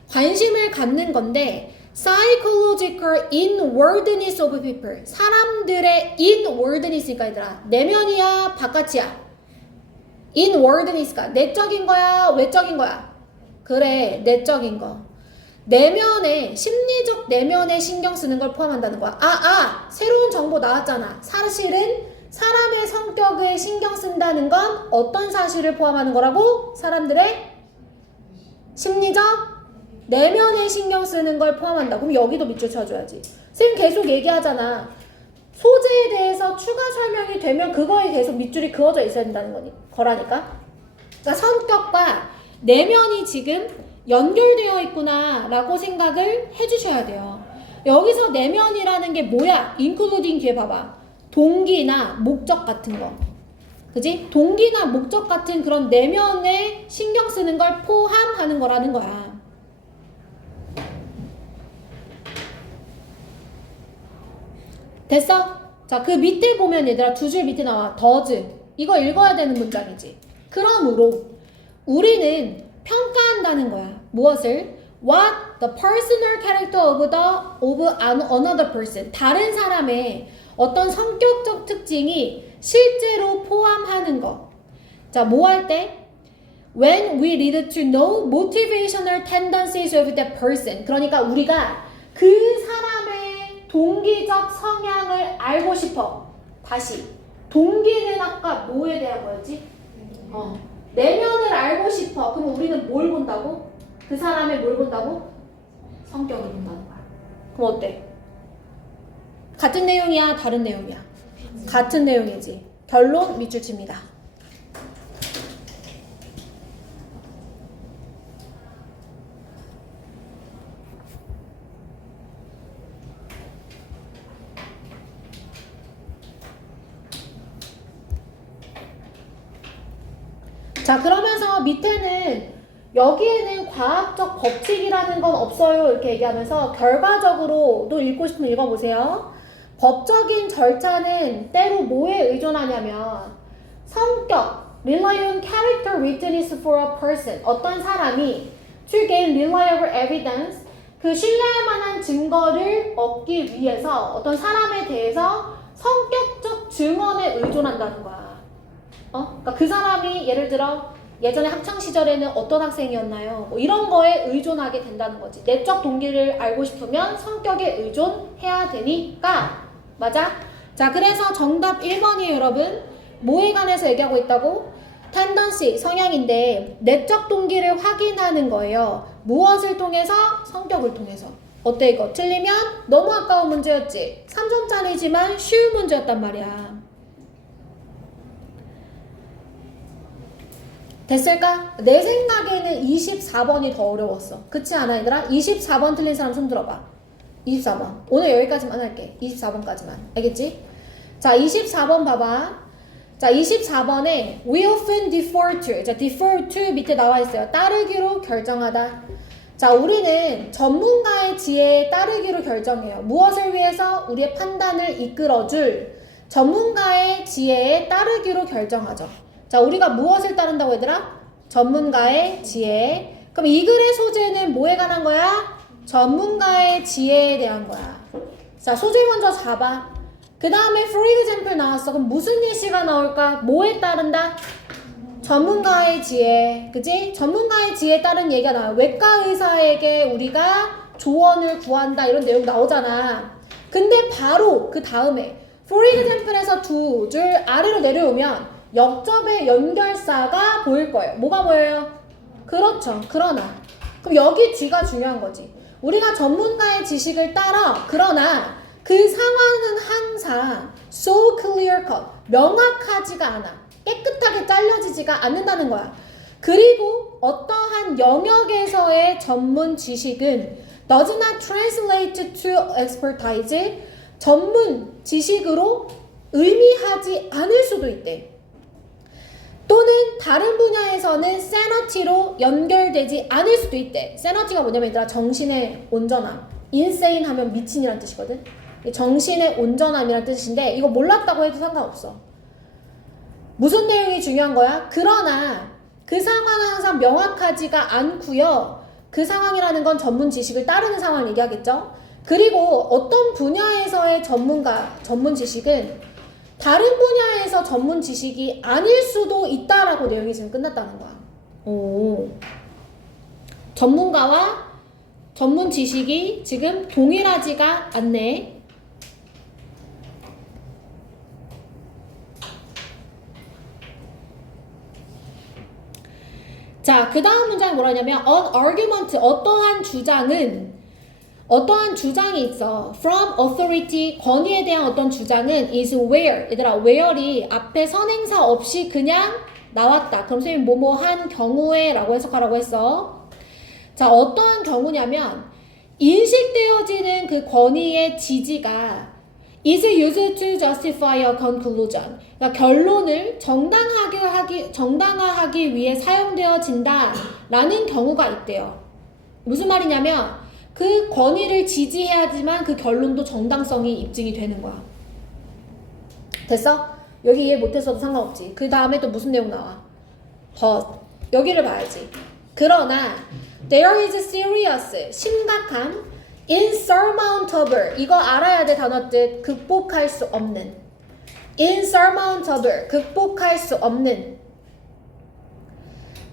관심을 갖는 건데 psychological inwardness of people, 사람들의 inwardness가 얘들아 내면이야 바깥이야? inwardness가 내적인 거야 외적인 거야? 그래, 내적인 거. 내면에, 심리적 내면에 신경 쓰는 걸 포함한다는 거야. 새로운 정보 나왔잖아. 사실은 사람의 성격에 신경 쓴다는 건 어떤 사실을 포함하는 거라고? 사람들의 심리적 내면에 신경 쓰는 걸 포함한다. 그럼 여기도 밑줄 쳐줘야지. 쌤 계속 얘기하잖아. 소재에 대해서 추가 설명이 되면 그거에 계속 밑줄이 그어져 있어야 된다는 거라니까. 그러니까 성격과 내면이 지금 연결되어 있구나 라고 생각을 해주셔야 돼요. 여기서 내면이라는 게 뭐야? including 뒤에 봐봐. 동기나 목적 같은 거. 그지? 동기나 목적 같은 그런 내면에 신경 쓰는 걸 포함하는 거라는 거야. 됐어? 자, 그 밑에 보면 얘들아 두 줄 밑에 나와. does. 이거 읽어야 되는 문장이지. 그러므로 우리는 평가한다는 거야. 무엇을? What the personal character of another person. 다른 사람의 어떤 성격적 특징이 실제로 포함하는 거. 자, 뭐 할 때? When we need to know motivational tendencies of that person. 그러니까 우리가 그 사람의 동기적 성향을 알고 싶어. 다시. 동기는 아까 뭐에 대한 거였지? 내면을 알고 싶어. 그럼 우리는 뭘 본다고? 그 사람의 뭘 본다고? 성격을 본다는 거야. 그럼 어때? 같은 내용이야? 다른 내용이야? 같은 내용이지. 결론 밑줄 칩니다. 자, 그러면서 밑에는 여기에는 과학적 법칙이라는 건 없어요 이렇게 얘기하면서 결과적으로도 읽고 싶으면 읽어보세요. 법적인 절차는 때로 뭐에 의존하냐면 성격, rely on character witness for a person. 어떤 사람이 to gain reliable evidence, 그 신뢰할 만한 증거를 얻기 위해서 어떤 사람에 대해서 성격적 증언에 의존한다는 거야. 그러니까 그 사람이 예를 들어 예전에 학창 시절에는 어떤 학생이었나요? 뭐 이런 거에 의존하게 된다는 거지. 내적 동기를 알고 싶으면 성격에 의존해야 되니까. 맞아? 자, 그래서 정답 1번이에요, 여러분. 뭐에 관해서 얘기하고 있다고? 텐던시, 성향인데 내적 동기를 확인하는 거예요. 무엇을 통해서? 성격을 통해서. 어때 이거? 틀리면 너무 아까운 문제였지? 3점짜리지만 쉬운 문제였단 말이야. 됐을까? 내 생각에는 24번이 더 어려웠어. 그렇지 않아 얘들아? 24번 틀린 사람 손 들어봐. 24번. 오늘 여기까지만 할게. 24번까지만. 알겠지? 자, 24번 봐봐. 자, 24번에 we often defer to. 자, defer to 밑에 나와 있어요. 따르기로 결정하다. 자, 우리는 전문가의 지혜에 따르기로 결정해요. 무엇을 위해서? 우리의 판단을 이끌어줄 전문가의 지혜에 따르기로 결정하죠. 자, 우리가 무엇을 따른다고 얘들아? 전문가의 지혜. 그럼 이 글의 소재는 뭐에 관한 거야? 전문가의 지혜에 대한 거야. 자, 소재 먼저 잡아. 그 다음에 for example 나왔어. 그럼 무슨 예시가 나올까? 뭐에 따른다? 전문가의 지혜. 그치? 전문가의 지혜에 따른 얘기가 나와요. 외과 의사에게 우리가 조언을 구한다. 이런 내용 나오잖아. 근데 바로 그 다음에 for example에서 두 줄 아래로 내려오면 역접의 연결사가 보일 거예요. 뭐가 보여요? 그렇죠. 그러나. 그럼 여기 뒤가 중요한 거지. 우리가 전문가의 지식을 따라 그러나 그 상황은 항상 so clear cut, 명확하지가 않아. 깨끗하게 잘려지지가 않는다는 거야. 그리고 어떠한 영역에서의 전문 지식은 does not translate to expertise, 전문 지식으로 의미하지 않을 수도 있대. 또는 다른 분야에서는 sanity로 연결되지 않을 수도 있대. sanity가 뭐냐면 얘들아 정신의 온전함. insane 하면 미친이란 뜻이거든. 정신의 온전함이란 뜻인데 이거 몰랐다고 해도 상관없어. 무슨 내용이 중요한 거야? 그러나 그 상황은 항상 명확하지가 않고요. 그 상황이라는 건 전문 지식을 따르는 상황을 얘기하겠죠. 그리고 어떤 분야에서의 전문 지식은 다른 분야에서 전문 지식이 아닐 수도 있다라고 내용이 지금 끝났다는 거야. 오. 전문가와 전문 지식이 지금 동일하지가 않네. 자, 그 다음 문장이 뭐라냐면 an argument, 어떠한 주장이 있어. From authority, 권위에 대한 어떤 주장은 is where, 얘들아 where이 앞에 선행사 없이 그냥 나왔다. 그럼 선생님 뭐뭐 한 경우에 라고 해석하라고 했어. 자, 어떠한 경우냐면 인식되어지는 그 권위의 지지가 is used to justify a conclusion. 그러니까 결론을 정당화하기 위해 사용되어진다 라는 경우가 있대요. 무슨 말이냐면 그 권위를 지지해야지만 그 결론도 정당성이 입증이 되는 거야. 됐어? 여기 이해 못했어도 상관없지. 그 다음에 또 무슨 내용 나와? 여기를 봐야지. 그러나 there is serious, 심각함, insurmountable, 이거 알아야 돼 단어 뜻. 극복할 수 없는. insurmountable, 극복할 수 없는.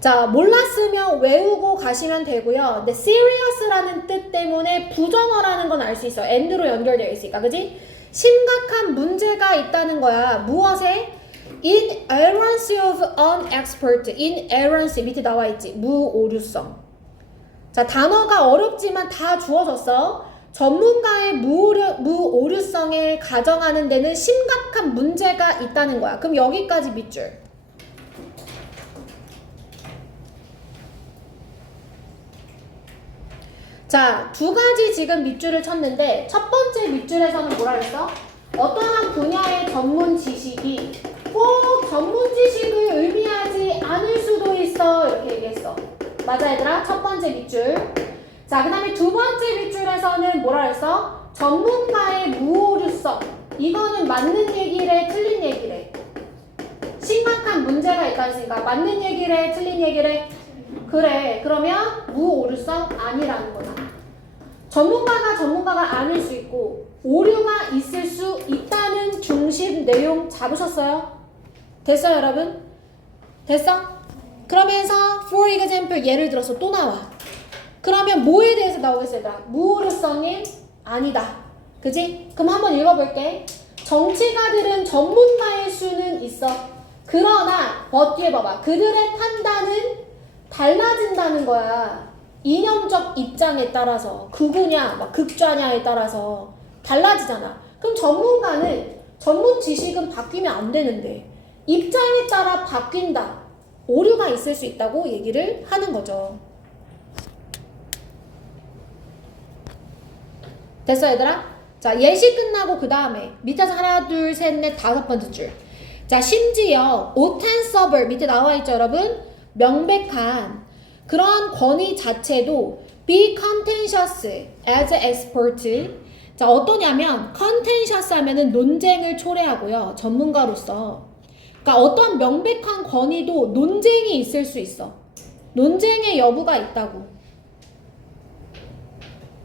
자, 몰랐으면 외우고 가시면 되고요. 근데 serious라는 뜻 때문에 부정어라는 건 알 수 있어. and로 연결되어 있으니까, 그지? 심각한 문제가 있다는 거야. 무엇에? inerrancy of an expert. inerrancy 밑에 나와 있지. 무오류성. 자, 단어가 어렵지만 다 주어졌어. 전문가의 무오류성을 가정하는 데는 심각한 문제가 있다는 거야. 그럼 여기까지 밑줄. 자, 두 가지 지금 밑줄을 쳤는데 첫 번째 밑줄에서는 뭐라 했어? 어떠한 분야의 전문 지식이 꼭 전문 지식을 의미하지 않을 수도 있어. 이렇게 얘기했어. 맞아 얘들아? 첫 번째 밑줄. 자, 그 다음에 두 번째 밑줄에서는 뭐라 했어? 전문가의 무오류성. 이거는 맞는 얘기래, 틀린 얘기래. 심각한 문제가 있다 했으니까 맞는 얘기래, 틀린 얘기래. 그래. 그러면 무오류성 아니라는 거야. 전문가가 아닐 수 있고 오류가 있을 수 있다는 중심 내용 잡으셨어요? 됐어요, 여러분? 됐어? 그러면서 for example 예를 들어서 또 나와. 그러면 뭐에 대해서 나오겠어, 얘들아? 무오류성이 아니다. 그지? 그럼 한번 읽어볼게. 정치가들은 전문가일 수는 있어. 그러나 뒤에 봐봐. 그들의 판단은 달라진다는 거야. 이념적 입장에 따라서 극우냐 막 극좌냐에 따라서 달라지잖아. 그럼 전문가는 전문 지식은 바뀌면 안 되는데 입장에 따라 바뀐다. 오류가 있을 수 있다고 얘기를 하는 거죠. 됐어 얘들아? 자, 예시 끝나고 그 다음에 밑에서 하나 둘 셋 넷 다섯 번째 줄. 자, 심지어 ostensible 밑에 나와 있죠 여러분? 명백한 그런 권위 자체도 be contentious as expert. 자, 어떠냐면 contentious 하면은 논쟁을 초래하고요. 전문가로서. 그러니까 어떤 명백한 권위도 논쟁이 있을 수 있어. 논쟁의 여부가 있다고.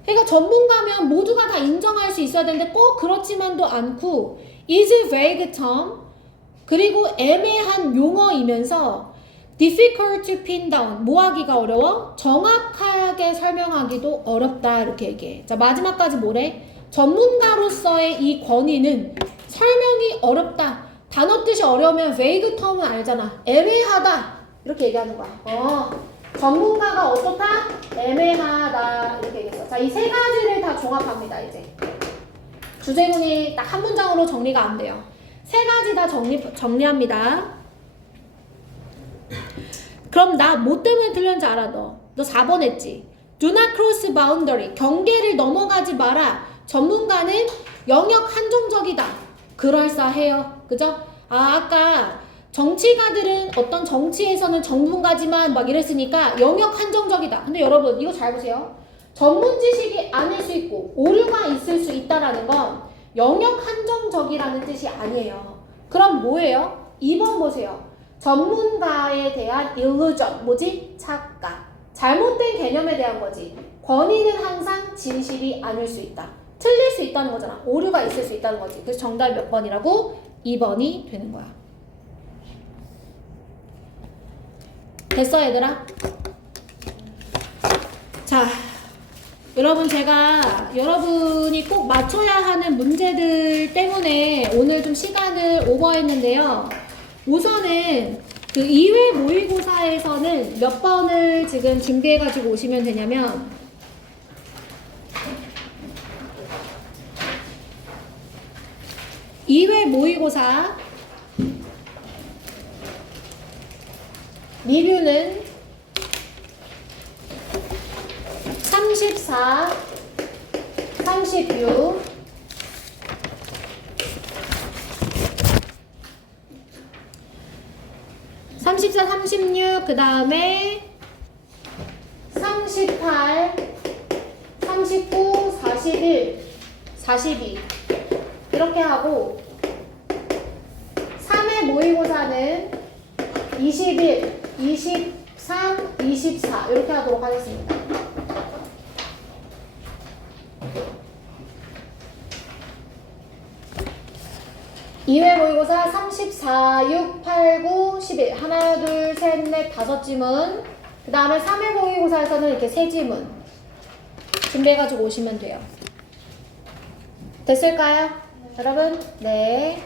그러니까 전문가면 모두가 다 인정할 수 있어야 되는데 꼭 그렇지만도 않고 is vague term 그리고 애매한 용어이면서 difficult to pin down 뭐 하기가 어려워? 정확하게 설명하기도 어렵다 이렇게 얘기해. 자, 마지막까지 뭐래? 전문가로서의 이 권위는 설명이 어렵다. 단어 뜻이 어려우면 vague term은 알잖아. 애매하다 이렇게 얘기하는 거야. 전문가가 어떻다? 애매하다 이렇게 얘기했어. 자, 이 세 가지를 다 종합합니다. 이제 주제문이 딱 한 문장으로 정리가 안 돼요. 세 가지 다 정리합니다. 그럼 나 뭐 때문에 틀렸는지 알아. 너 4번 했지. Do not cross boundary. 경계를 넘어가지 마라. 전문가는 영역 한정적이다. 그럴싸해요. 그죠? 아까 정치가들은 어떤 정치에서는 전문가지만 막 이랬으니까 영역 한정적이다. 근데 여러분 이거 잘 보세요. 전문 지식이 아닐 수 있고 오류가 있을 수 있다라는 건 영역 한정적이라는 뜻이 아니에요. 그럼 뭐예요? 2번 보세요. 전문가에 대한 illusion, 뭐지? 착각. 잘못된 개념에 대한 거지. 권위는 항상 진실이 아닐 수 있다. 틀릴 수 있다는 거잖아. 오류가 있을 수 있다는 거지. 그래서 정답이 몇 번이라고? 2번이 되는 거야. 됐어 얘들아? 자, 여러분 제가 여러분이 꼭 맞춰야 하는 문제들 때문에 오늘 좀 시간을 오버했는데요. 우선은 그 2회 모의고사에서는 몇 번을 지금 준비해가지고 오시면 되냐면 2회 모의고사 리뷰는 34, 36, 34, 36, 그 다음에 38, 39, 41, 42 이렇게 하고 3회 모의고사는 21, 23, 24 이렇게 하도록 하겠습니다. 이회 모의고사 34, 6, 8, 9, 11 하나, 둘, 셋, 넷, 다섯 지문 그 다음에 3회 모의고사에서는 이렇게 세 지문 준비해가지고 오시면 돼요. 됐을까요? 여러분? 네.